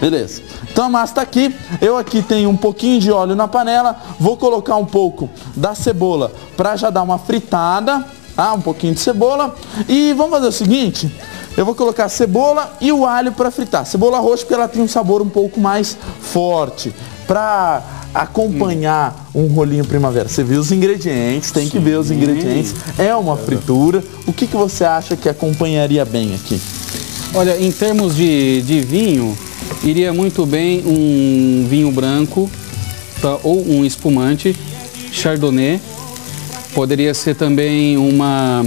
Beleza. Então a massa tá aqui, eu aqui tenho um pouquinho de óleo na panela, vou colocar um pouco da cebola para já dar uma fritada, tá? Um pouquinho de cebola e vamos fazer o seguinte, eu vou colocar a cebola e o alho para fritar. Cebola roxa porque ela tem um sabor um pouco mais forte, para acompanhar um rolinho primavera. Você viu os ingredientes, tem que ver os ingredientes, é uma fritura. O que você acha que acompanharia bem aqui? Olha, em termos de vinho, iria muito bem um vinho branco, tá? Ou um espumante, chardonnay. Poderia ser também uma...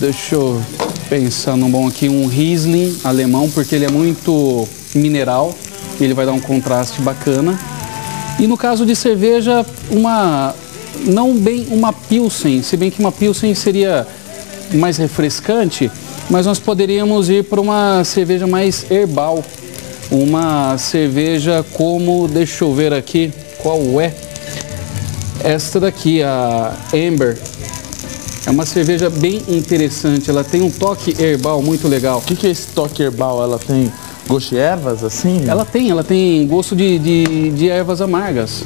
deixa eu pensar num bom aqui, um Riesling alemão, porque ele é muito mineral, ele vai dar um contraste bacana. E no caso de cerveja, não bem uma Pilsen, se bem que uma Pilsen seria mais refrescante, mas nós poderíamos ir para uma cerveja mais herbal, uma cerveja como, deixa eu ver aqui, qual é? Esta daqui, a Amber, é uma cerveja bem interessante, ela tem um toque herbal muito legal. O que é esse toque herbal? Ela tem gosto de ervas assim? Ela tem gosto de ervas amargas.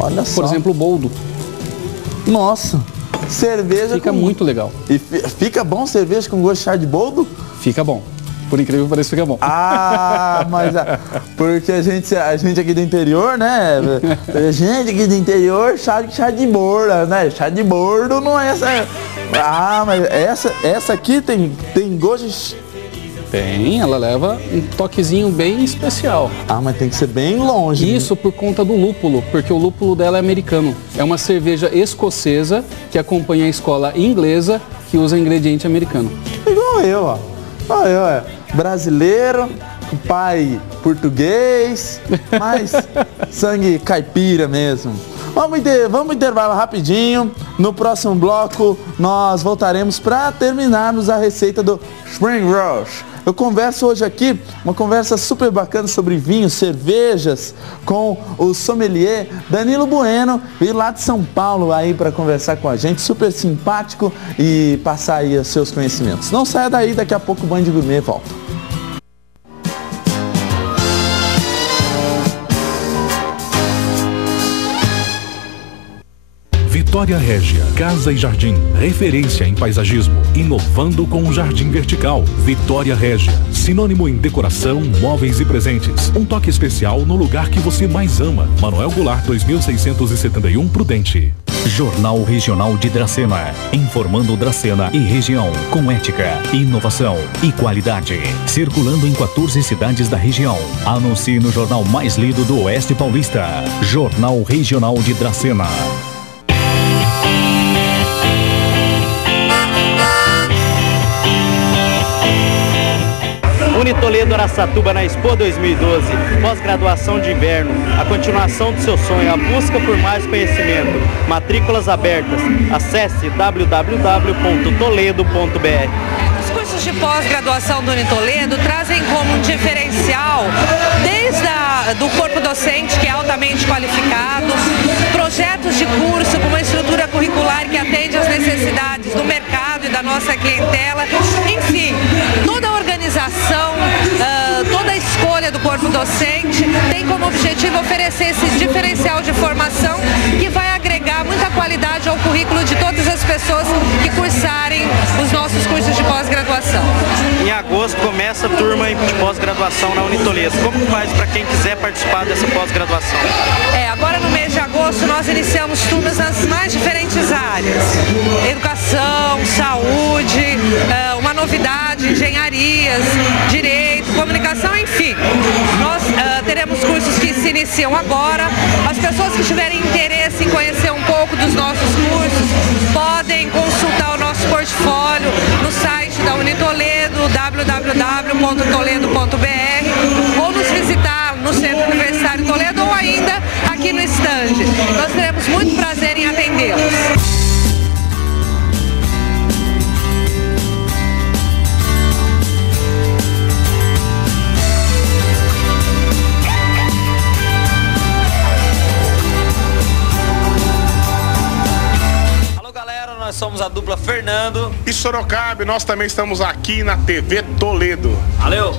Olha só. Por exemplo, o boldo. Nossa! Cerveja fica muito legal. E fica bom cerveja com gosto de chá de boldo? Fica bom. Por incrível que pareça, fica bom. Ah, mas porque a gente aqui do interior, né? A gente aqui do interior, chá de borda, né? Chá de bordo não é essa. Ah, mas essa aqui tem gosto de... Tem, ela leva um toquezinho bem especial. Ah, mas tem que ser bem longe. Isso por conta do lúpulo, porque o lúpulo dela é americano. É uma cerveja escocesa que acompanha a escola inglesa que usa ingrediente americano. Igual eu, ó. Igual eu, é. Brasileiro, pai português, mas sangue caipira mesmo. Vamos intervalo rapidinho. No próximo bloco nós voltaremos para terminarmos a receita do Spring Rush. Eu converso hoje aqui, uma conversa super bacana sobre vinhos, cervejas, com o sommelier Danilo Bueno, veio lá de São Paulo aí para conversar com a gente, super simpático e passar aí os seus conhecimentos. Não saia daí, daqui a pouco o Band Gourmet volta. Vitória Régia, Casa e Jardim, referência em paisagismo, inovando com um jardim vertical. Vitória Régia, sinônimo em decoração, móveis e presentes. Um toque especial no lugar que você mais ama. Manuel Goulart, 2671, Prudente. Jornal Regional de Dracena, informando Dracena e região, com ética, inovação e qualidade. Circulando em 14 cidades da região. Anuncie no jornal mais lido do Oeste Paulista. Jornal Regional de Dracena. Toledo, Araçatuba, na Expo 2012. Pós-graduação de inverno, a continuação do seu sonho, a busca por mais conhecimento. Matrículas abertas. Acesse www.toledo.br. Os cursos de pós-graduação do Unitoledo trazem como um diferencial, desde do corpo docente, que é altamente qualificado, projetos de curso com uma estrutura curricular que atende às necessidades do mercado e da nossa clientela, enfim, toda a organização, toda a escolha do corpo docente tem como objetivo oferecer esse diferencial de formação que vai agregar muita qualidade ao currículo de todas as pessoas que cursarem os nossos cursos de pós-graduação. Em agosto começa a turma de pós-graduação na Unitoledo. Como faz para quem quiser participar dessa pós-graduação? Agora no mês de agosto nós iniciamos turmas nas mais diferentes áreas. Educação, saúde, uma novidade, engenharias, direito, comunicação, enfim. Nós teremos cursos que se iniciam agora. As pessoas que tiverem interesse em conhecer um pouco dos nossos cursos podem consultar o nosso portfólio no site da Unitoledo, www.toledo.br, ou nos visitar no Centro Universitário Toledo ou ainda aqui no estande. Nós teremos muito prazer em atendê-los. Nós somos a dupla Fernando e Sorocaba. Nós também estamos aqui na TV Toledo. Valeu!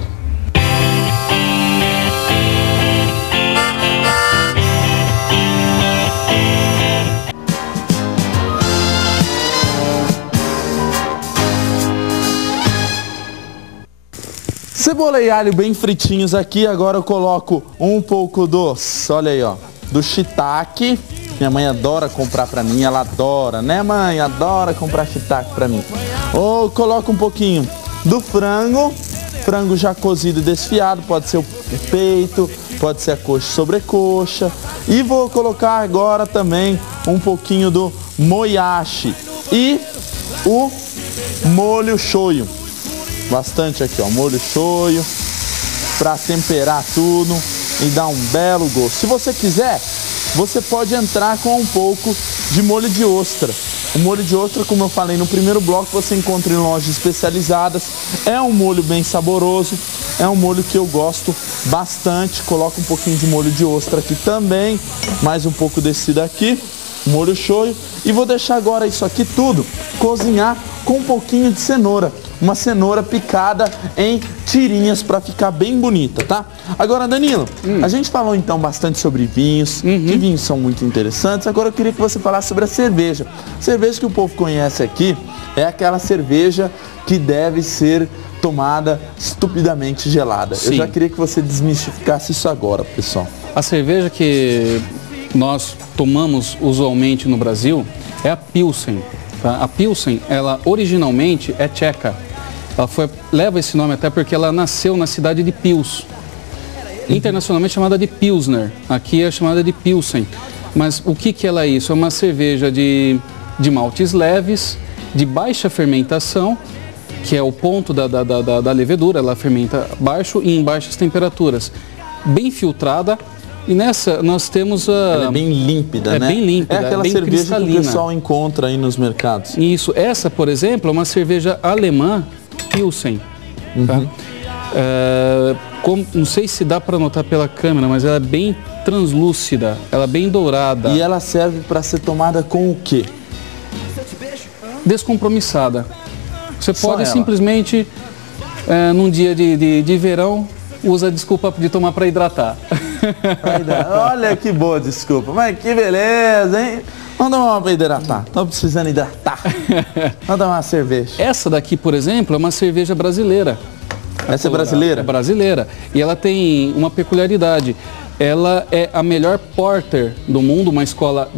Cebola e alho bem fritinhos aqui. Agora eu coloco um pouco olha aí, ó, do shiitake. Minha mãe adora comprar pra mim, ela adora, né mãe? Adora comprar shiitake pra mim. Ou coloco um pouquinho do frango já cozido e desfiado, pode ser o peito, pode ser a coxa e sobrecoxa. E vou colocar agora também um pouquinho do moyashi e o molho shoyu. Bastante aqui, ó, molho shoyu, pra temperar tudo e dar um belo gosto. Se você quiser, você pode entrar com um pouco de molho de ostra. O molho de ostra, como eu falei no primeiro bloco, você encontra em lojas especializadas. É um molho bem saboroso, é um molho que eu gosto bastante. Coloco um pouquinho de molho de ostra aqui também, mais um pouco desse daqui, molho shoyu. E vou deixar agora isso aqui tudo cozinhar com um pouquinho de cenoura. Uma cenoura picada em tirinhas para ficar bem bonita, tá? Agora, Danilo, a gente falou então bastante sobre vinhos, que vinhos são muito interessantes. Agora eu queria que você falasse sobre a cerveja. A cerveja que o povo conhece aqui é aquela cerveja que deve ser tomada estupidamente gelada. Sim. Eu já queria que você desmistificasse isso agora, pessoal. A cerveja que nós tomamos usualmente no Brasil é a Pilsen. Tá? A Pilsen, ela originalmente é tcheca. Ela leva esse nome até porque ela nasceu na cidade de Pils. Internacionalmente chamada de Pilsner. Aqui é chamada de Pilsen. Mas o que ela é isso? É uma cerveja de maltes leves, de baixa fermentação, que é o ponto da levedura. Ela fermenta baixo e em baixas temperaturas. Bem filtrada. E nessa nós temos Ela é bem límpida, né? É bem límpida, é aquela bem cerveja cristalina. que o pessoal encontra aí nos mercados. Isso. Essa, por exemplo, é uma cerveja alemã Pilsen. Tá? Não sei se dá para notar pela câmera, mas ela é bem translúcida, ela é bem dourada. E ela serve para ser tomada com o quê? Descompromissada. Você pode simplesmente, num dia de verão, usa a desculpa de tomar para hidratar. Olha que boa desculpa, mas que beleza, hein? Vamos tomar uma para hidratar, estou precisando hidratar. Vamos tomar uma cerveja. Essa daqui, por exemplo, é uma cerveja brasileira. Essa é brasileira? É brasileira. E ela tem uma peculiaridade. Ela é a melhor porter do mundo, uma escola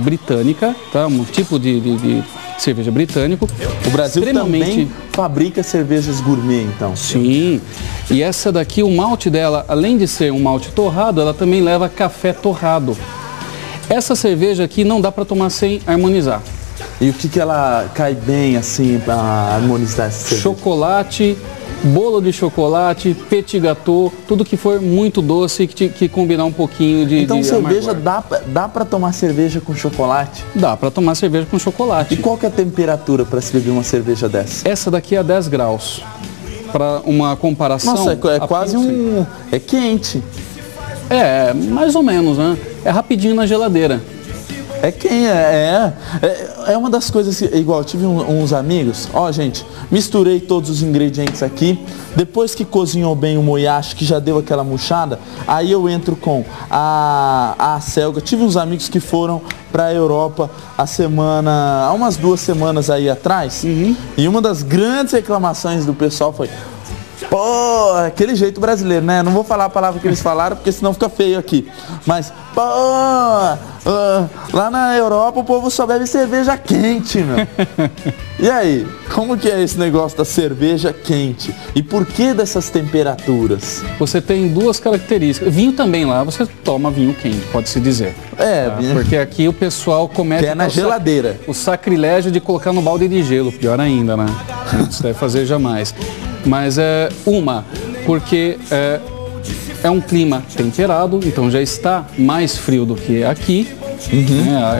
britânica, tá? Um tipo de cerveja britânico. O Brasil também fabrica cervejas gourmet, então. Sim. E essa daqui, o malte dela, além de ser um malte torrado, ela também leva café torrado. Essa cerveja aqui não dá para tomar sem harmonizar. E o que ela cai bem, assim, para harmonizar essa cerveja? Chocolate, bolo de chocolate, petit gâteau, tudo que for muito doce e que combinar um pouquinho de Então cerveja, amargor. dá para tomar cerveja com chocolate? Dá para tomar cerveja com chocolate. E qual que é a temperatura para se beber uma cerveja dessa? Essa daqui é 10 graus. Para uma comparação... Nossa, é quase um... é quente. É, mais ou menos, né? É rapidinho na geladeira. É quem é uma das coisas, igual, eu tive uns amigos, ó gente, misturei todos os ingredientes aqui, depois que cozinhou bem o moyashi, que já deu aquela murchada, aí eu entro com a selga. Tive uns amigos que foram pra Europa há umas 2 semanas aí atrás, e uma das grandes reclamações do pessoal foi: pô, aquele jeito brasileiro, né? Não vou falar a palavra que eles falaram, porque senão fica feio aqui. Mas, pô, lá na Europa o povo só bebe cerveja quente, meu. E aí, como que é esse negócio da cerveja quente? E por que dessas temperaturas? Você tem 2 características. Vinho também lá, você toma vinho quente, pode-se dizer. Porque aqui o pessoal comete... Que é na geladeira. O sacrilégio de colocar no balde de gelo, pior ainda, né? Não se deve fazer jamais. Mas porque é um clima temperado, então já está mais frio do que aqui.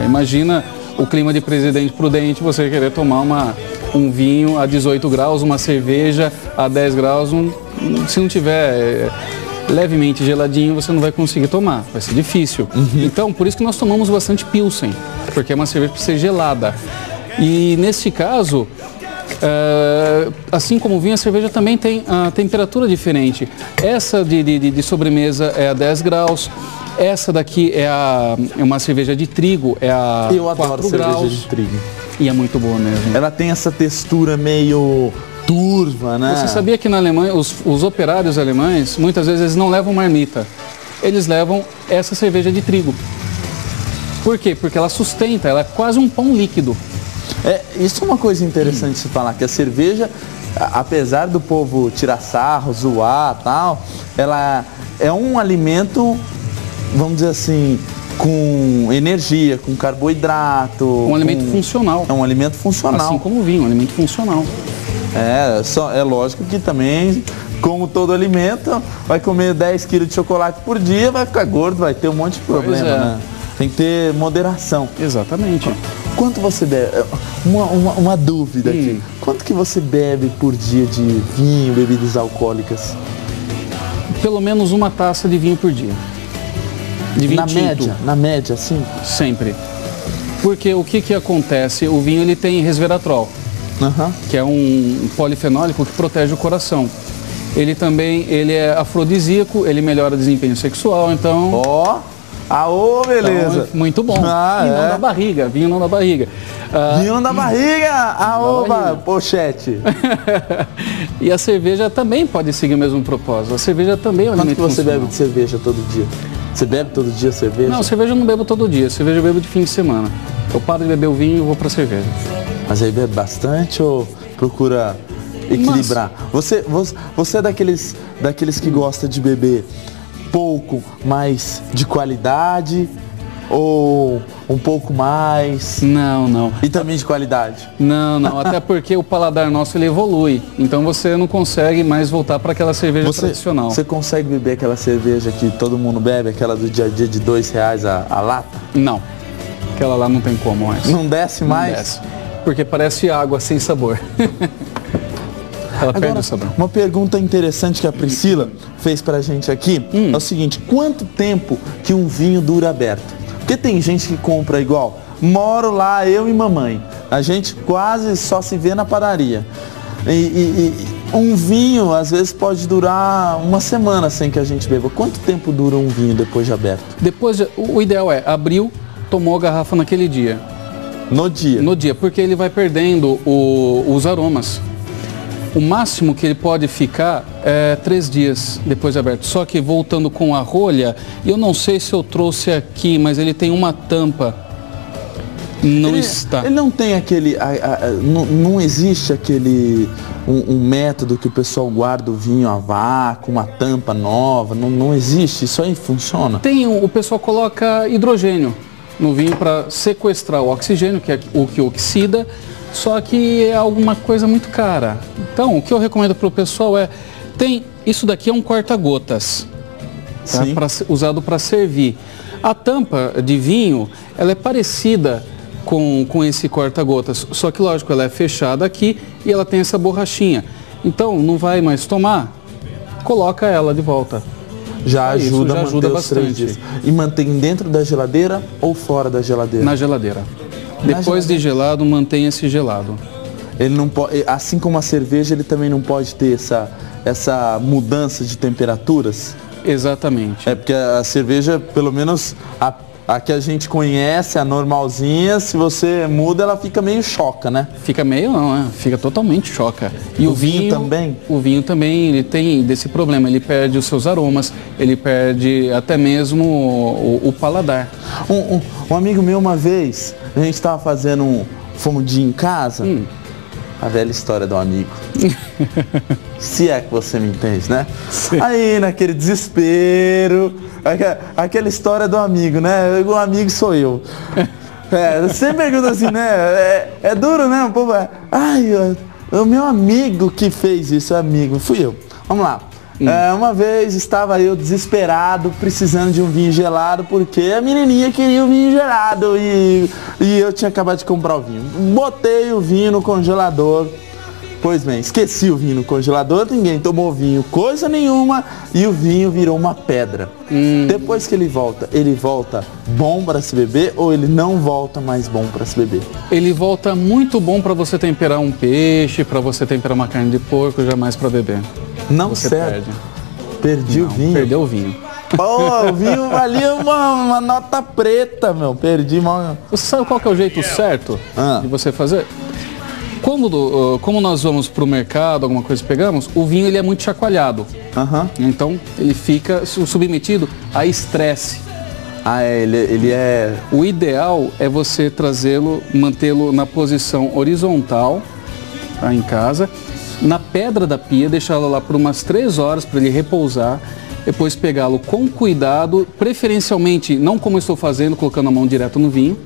Imagina o clima de Presidente Prudente, você querer tomar um vinho a 18 graus, uma cerveja a 10 graus, se não tiver levemente geladinho, você não vai conseguir tomar, vai ser difícil. Então, por isso que nós tomamos bastante Pilsen, porque é uma cerveja que precisa ser gelada. E nesse caso... assim como o vinho, a cerveja também tem a temperatura diferente. Essa de sobremesa é a 10 graus. Essa daqui é uma cerveja de trigo, é a 4 graus. Eu adoro cerveja de trigo. E é muito boa mesmo. Ela tem essa textura meio turva, né? Você sabia que na Alemanha, os operários alemães, muitas vezes eles não levam marmita. Eles levam essa cerveja de trigo. Por quê? Porque ela sustenta, ela é quase um pão líquido. Isso é uma coisa interessante de se falar, que a cerveja, apesar do povo tirar sarro, zoar e tal, ela é um alimento, vamos dizer assim, com energia, com carboidrato. Um alimento funcional. É um alimento funcional. Assim como o vinho, um alimento funcional. É lógico que também, como todo alimento, vai comer 10 quilos de chocolate por dia, vai ficar gordo, vai ter um monte de problema, né? Tem que ter moderação. Exatamente. Quanto você bebe? Uma dúvida aqui. Quanto que você bebe por dia de vinho, bebidas alcoólicas? Pelo menos 1 taça de vinho por dia. De vinho tinto. Na média, sim? Sempre. Porque o que acontece? O vinho ele tem resveratrol, que é um polifenólico que protege o coração. Ele também é afrodisíaco, ele melhora o desempenho sexual, então... Aô, beleza. Então, muito bom. Vinho não dá barriga, vinho não dá barriga. Vinho não dá barriga? Aô, pochete. E a cerveja também pode seguir o mesmo propósito. A cerveja também é um alimento funcional. Quanto que você bebe de cerveja todo dia? Você bebe todo dia cerveja? Não, cerveja eu não bebo todo dia. Cerveja eu bebo de fim de semana. Eu paro de beber o vinho e vou pra cerveja. Mas aí bebe bastante ou procura equilibrar? Você é daqueles que gosta de beber pouco mais de qualidade ou um pouco mais? Não. E também de qualidade? Não. Até porque o paladar nosso ele evolui. Então você não consegue mais voltar para aquela cerveja tradicional. Você consegue beber aquela cerveja que todo mundo bebe, aquela do dia a dia de R$2 a lata? Não. Aquela lá não tem como mais. Não desce mais? Não desce. Porque parece água sem sabor. Ela perde o sabor. Uma pergunta interessante que a Priscila fez pra gente aqui é o seguinte: quanto tempo que um vinho dura aberto? Porque tem gente que compra igual, moro lá eu e mamãe, a gente quase só se vê na padaria. E um vinho às vezes pode durar 1 semana sem que a gente beba. Quanto tempo dura um vinho depois de aberto? O ideal é abriu, tomou a garrafa naquele dia. No dia? No dia, porque ele vai perdendo os aromas. O máximo que ele pode ficar é 3 dias depois de aberto. Só que voltando com a rolha, eu não sei se eu trouxe aqui, mas ele tem uma tampa. Ele não tem aquele... não existe aquele... Um método que o pessoal guarda o vinho a vácuo, uma tampa nova. Não existe? Isso aí funciona? O pessoal coloca hidrogênio. no vinho para sequestrar o oxigênio, que é o que oxida, só que é alguma coisa muito cara. Então, o que eu recomendo para o pessoal isso daqui é um corta-gotas, tá? Usado para servir. A tampa de vinho, ela é parecida com esse corta-gotas, só que lógico, ela é fechada aqui e ela tem essa borrachinha. Então, não vai mais tomar, coloca ela de volta. Já ajuda bastante. E mantém dentro da geladeira ou fora da geladeira? Na geladeira. Depois de gelado, mantenha-se gelado. Ele não pode, assim como a cerveja, ele também não pode ter essa mudança de temperaturas? Exatamente. É porque a cerveja, pelo menos a que a gente conhece, a normalzinha, se você muda, ela fica meio choca, né? Fica meio não, né? Fica totalmente choca. E o vinho também? O vinho também, ele tem desse problema, ele perde os seus aromas, ele perde até mesmo o paladar. Um amigo meu, uma vez, a gente estava fazendo fomos dia em casa, a velha história do amigo. Se é que você me entende, né? Sim. Aí, naquele desespero, aquela história do amigo, né? O amigo sou eu. Você pergunta assim, né? É duro, né? O povo o meu amigo que fez isso, amigo, fui eu. Vamos lá. Uma vez estava eu desesperado, precisando de um vinho gelado, porque a menininha queria o vinho gelado e eu tinha acabado de comprar o vinho. Botei o vinho no congelador. Pois bem, esqueci o vinho no congelador, ninguém tomou vinho, coisa nenhuma, e o vinho virou uma pedra. Depois que ele volta bom para se beber ou ele não volta mais bom para se beber? Ele volta muito bom para você temperar um peixe, para você temperar uma carne de porco, jamais para beber. Não serve. Perdi o vinho. Perdeu o vinho. Pô, o vinho valia uma nota preta, meu. Perdi mal. Você sabe qual que é o jeito certo de você fazer? Como nós vamos para o mercado, alguma coisa pegamos, o vinho ele é muito chacoalhado. Então ele fica submetido a estresse. Ele é... O ideal é você mantê-lo na posição horizontal, tá, em casa, na pedra da pia, deixá-lo lá por umas 3 horas para ele repousar, depois pegá-lo com cuidado, preferencialmente, não como eu estou fazendo, colocando a mão direto no vinho,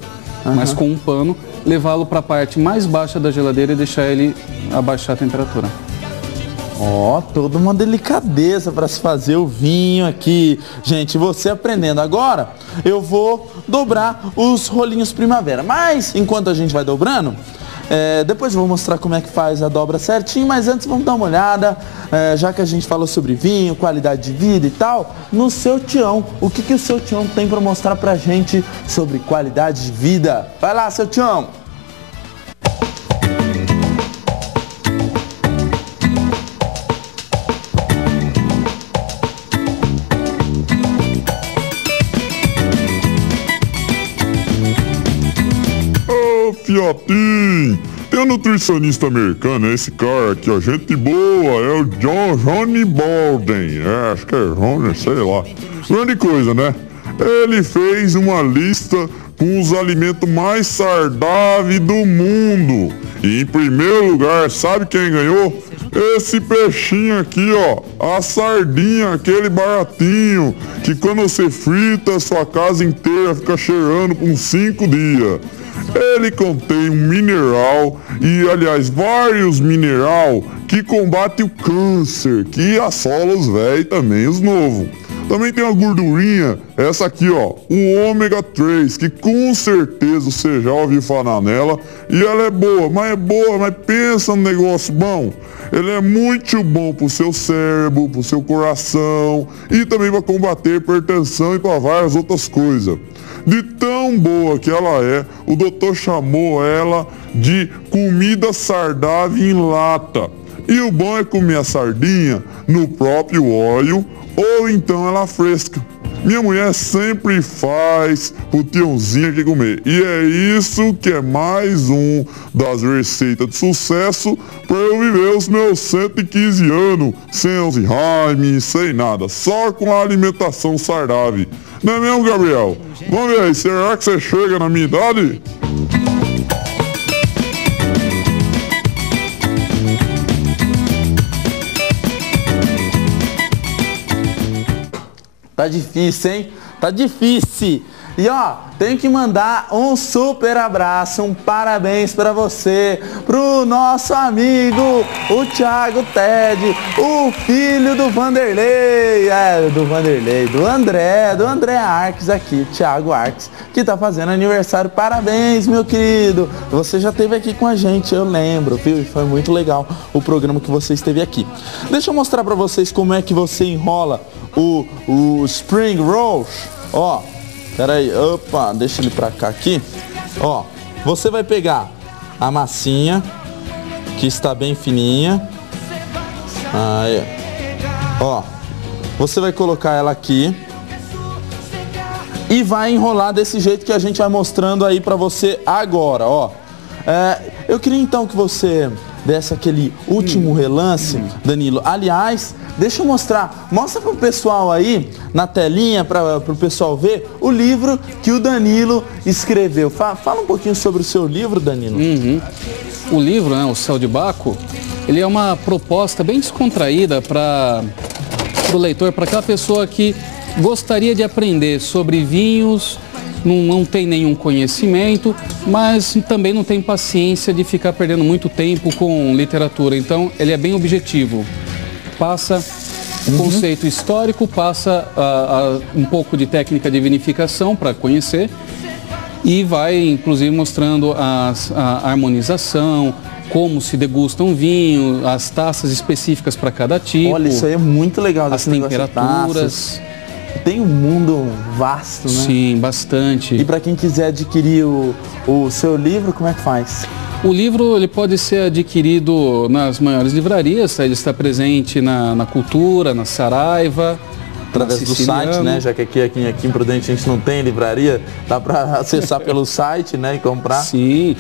mas com um pano, levá-lo para a parte mais baixa da geladeira e deixar ele abaixar a temperatura. Toda uma delicadeza para se fazer o vinho aqui. Gente, você aprendendo agora, eu vou dobrar os rolinhos primavera. Mas, enquanto a gente vai dobrando, depois eu vou mostrar como é que faz a dobra certinho, mas antes vamos dar uma olhada, já que a gente falou sobre vinho, qualidade de vida e tal, no Seu Tião. O que o Seu Tião tem para mostrar pra gente sobre qualidade de vida? Vai lá, Seu Tião! Fiotinho, tem um nutricionista americano, esse cara aqui, ó, gente boa, é o Johnny Bolden, acho que é Johnny, sei lá, grande coisa, né? Ele fez uma lista com os alimentos mais saudáveis do mundo e em primeiro lugar, sabe quem ganhou? Esse peixinho aqui, ó, a sardinha, aquele baratinho, que quando você frita, sua casa inteira fica cheirando por uns 5 dias. Ele contém um mineral e, aliás, vários mineral que combate o câncer, que assola os velhos e também os novos. Também tem uma gordurinha, essa aqui, ó, o ômega 3, que com certeza você já ouviu falar nela. E ela é boa, mas pensa no negócio bom. Ele é muito bom pro seu cérebro, pro seu coração e também para combater hipertensão e para várias outras coisas. De tão boa que ela é, o doutor chamou ela de comida saudável em lata. E o bom é comer a sardinha no próprio óleo ou então ela fresca. Minha mulher sempre faz pro tiãozinho aqui comer. E é isso que é mais um das receitas de sucesso para eu viver os meus 115 anos sem Alzheimer, sem nada, só com a alimentação saudável. Não é mesmo, Gabriel? Vamos ver aí, será que você chega na minha idade? Tá difícil, hein? tá difícil. E ó, tenho que mandar um super abraço, um parabéns pra você, pro nosso amigo, o Thiago Ted, o filho do Vanderlei, do André Arques aqui, Thiago Arques, que tá fazendo aniversário. Parabéns, meu querido. Você já esteve aqui com a gente, eu lembro, viu? E foi muito legal o programa que você esteve aqui. Deixa eu mostrar pra vocês como é que você enrola o Spring Rolls. Ó, pera aí, opa, deixa ele pra cá aqui. Ó, você vai pegar a massinha, que está bem fininha. Aí, ó, você vai colocar ela aqui e vai enrolar desse jeito que a gente vai mostrando aí pra você agora, ó. Eu queria então que você desse aquele último relance, Danilo. Aliás, deixa eu mostrar, mostra pro pessoal aí, na telinha, pro pessoal ver, o livro que o Danilo escreveu. Fala um pouquinho sobre o seu livro, Danilo. O livro, né, O Céu de Baco, ele é uma proposta bem descontraída para o leitor, para aquela pessoa que gostaria de aprender sobre vinhos, não tem nenhum conhecimento, mas também não tem paciência de ficar perdendo muito tempo com literatura. Então, ele é bem objetivo. Passa o conceito histórico, passa um pouco de técnica de vinificação para conhecer e vai, inclusive, mostrando a harmonização, como se degusta um vinho, as taças específicas para cada tipo. Olha, isso aí é muito legal. As temperaturas. Tem um mundo vasto, né? Sim, bastante. E para quem quiser adquirir o seu livro, como é que faz? O livro ele pode ser adquirido nas maiores livrarias, ele está presente na Cultura, na Saraiva, através do site, né? Já que aqui em Prudente a gente não tem livraria, dá para acessar pelo site, né? E comprar. Sim.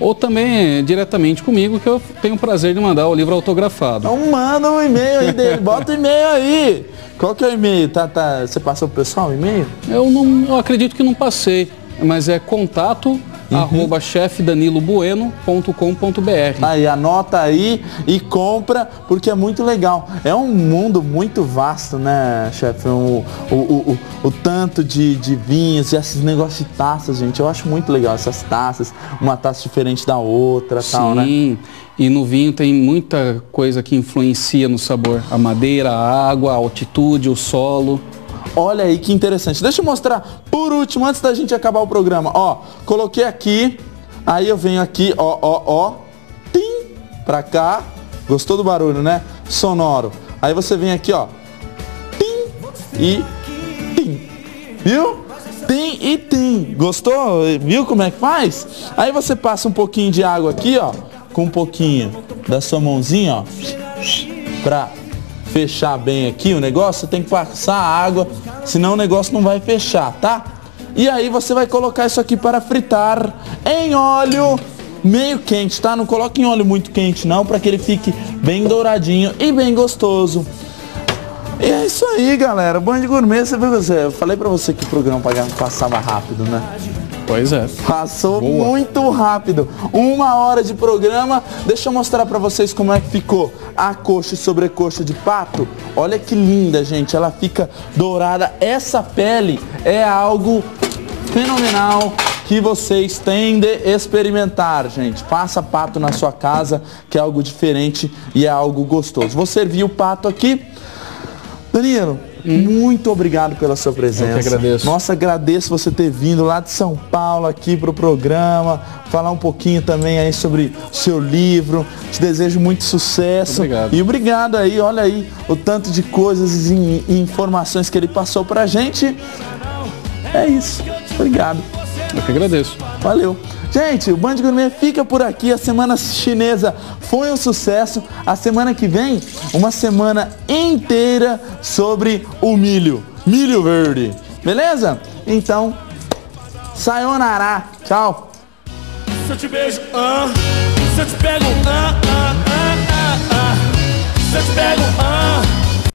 Ou também diretamente comigo, que eu tenho o prazer de mandar o livro autografado. Então manda um e-mail aí dele, bota o e-mail aí. Qual que é o e-mail? Você passou pro pessoal o e-mail? Eu acredito que não passei, mas é contato @chefdanilobueno.com.br. Aí, anota aí e compra, porque é muito legal. É um mundo muito vasto, né, chefe? O tanto de vinhos e esses negócios de taças, gente. Eu acho muito legal essas taças, uma taça diferente da outra, tal, né? Sim, e no vinho tem muita coisa que influencia no sabor. A madeira, a água, a altitude, o solo. Olha aí que interessante. Deixa eu mostrar por último, antes da gente acabar o programa. Ó, coloquei aqui, aí eu venho aqui, ó, tim, pra cá. Gostou do barulho, né? Sonoro. Aí você vem aqui, ó, tim e tim. Viu? Tim e tim. Gostou? Viu como é que faz? Aí você passa um pouquinho de água aqui, ó, com um pouquinho da sua mãozinha, ó, pra fechar bem aqui o negócio. Você tem que passar a água, senão o negócio não vai fechar, tá? E aí você vai colocar isso aqui para fritar em óleo meio quente, tá? Não coloque em óleo muito quente não, para que ele fique bem douradinho e bem gostoso. E é isso aí, galera. Band Gourmet, você viu, eu falei pra você que o programa passava rápido, né? Pois é. Passou muito rápido. 1 hora de programa. Deixa eu mostrar pra vocês como é que ficou a coxa e sobrecoxa de pato. Olha que linda, gente. Ela fica dourada. Essa pele é algo fenomenal que vocês têm de experimentar, gente. Faça pato na sua casa, que é algo diferente e é algo gostoso. Vou servir o pato aqui. Danilo, muito obrigado pela sua presença. Eu que agradeço. Nossa, agradeço você ter vindo lá de São Paulo aqui para o programa, falar um pouquinho também aí sobre o seu livro. Te desejo muito sucesso. Obrigado. E obrigado aí, olha aí o tanto de coisas e informações que ele passou pra gente. É isso. Obrigado. Eu que agradeço. Valeu. Gente, o Band Gourmet fica por aqui. A semana chinesa foi um sucesso. A semana que vem, uma semana inteira sobre o milho. Milho verde. Beleza? Então, sayonara. Tchau. Se eu te beijo, se eu te pego, se eu te pego,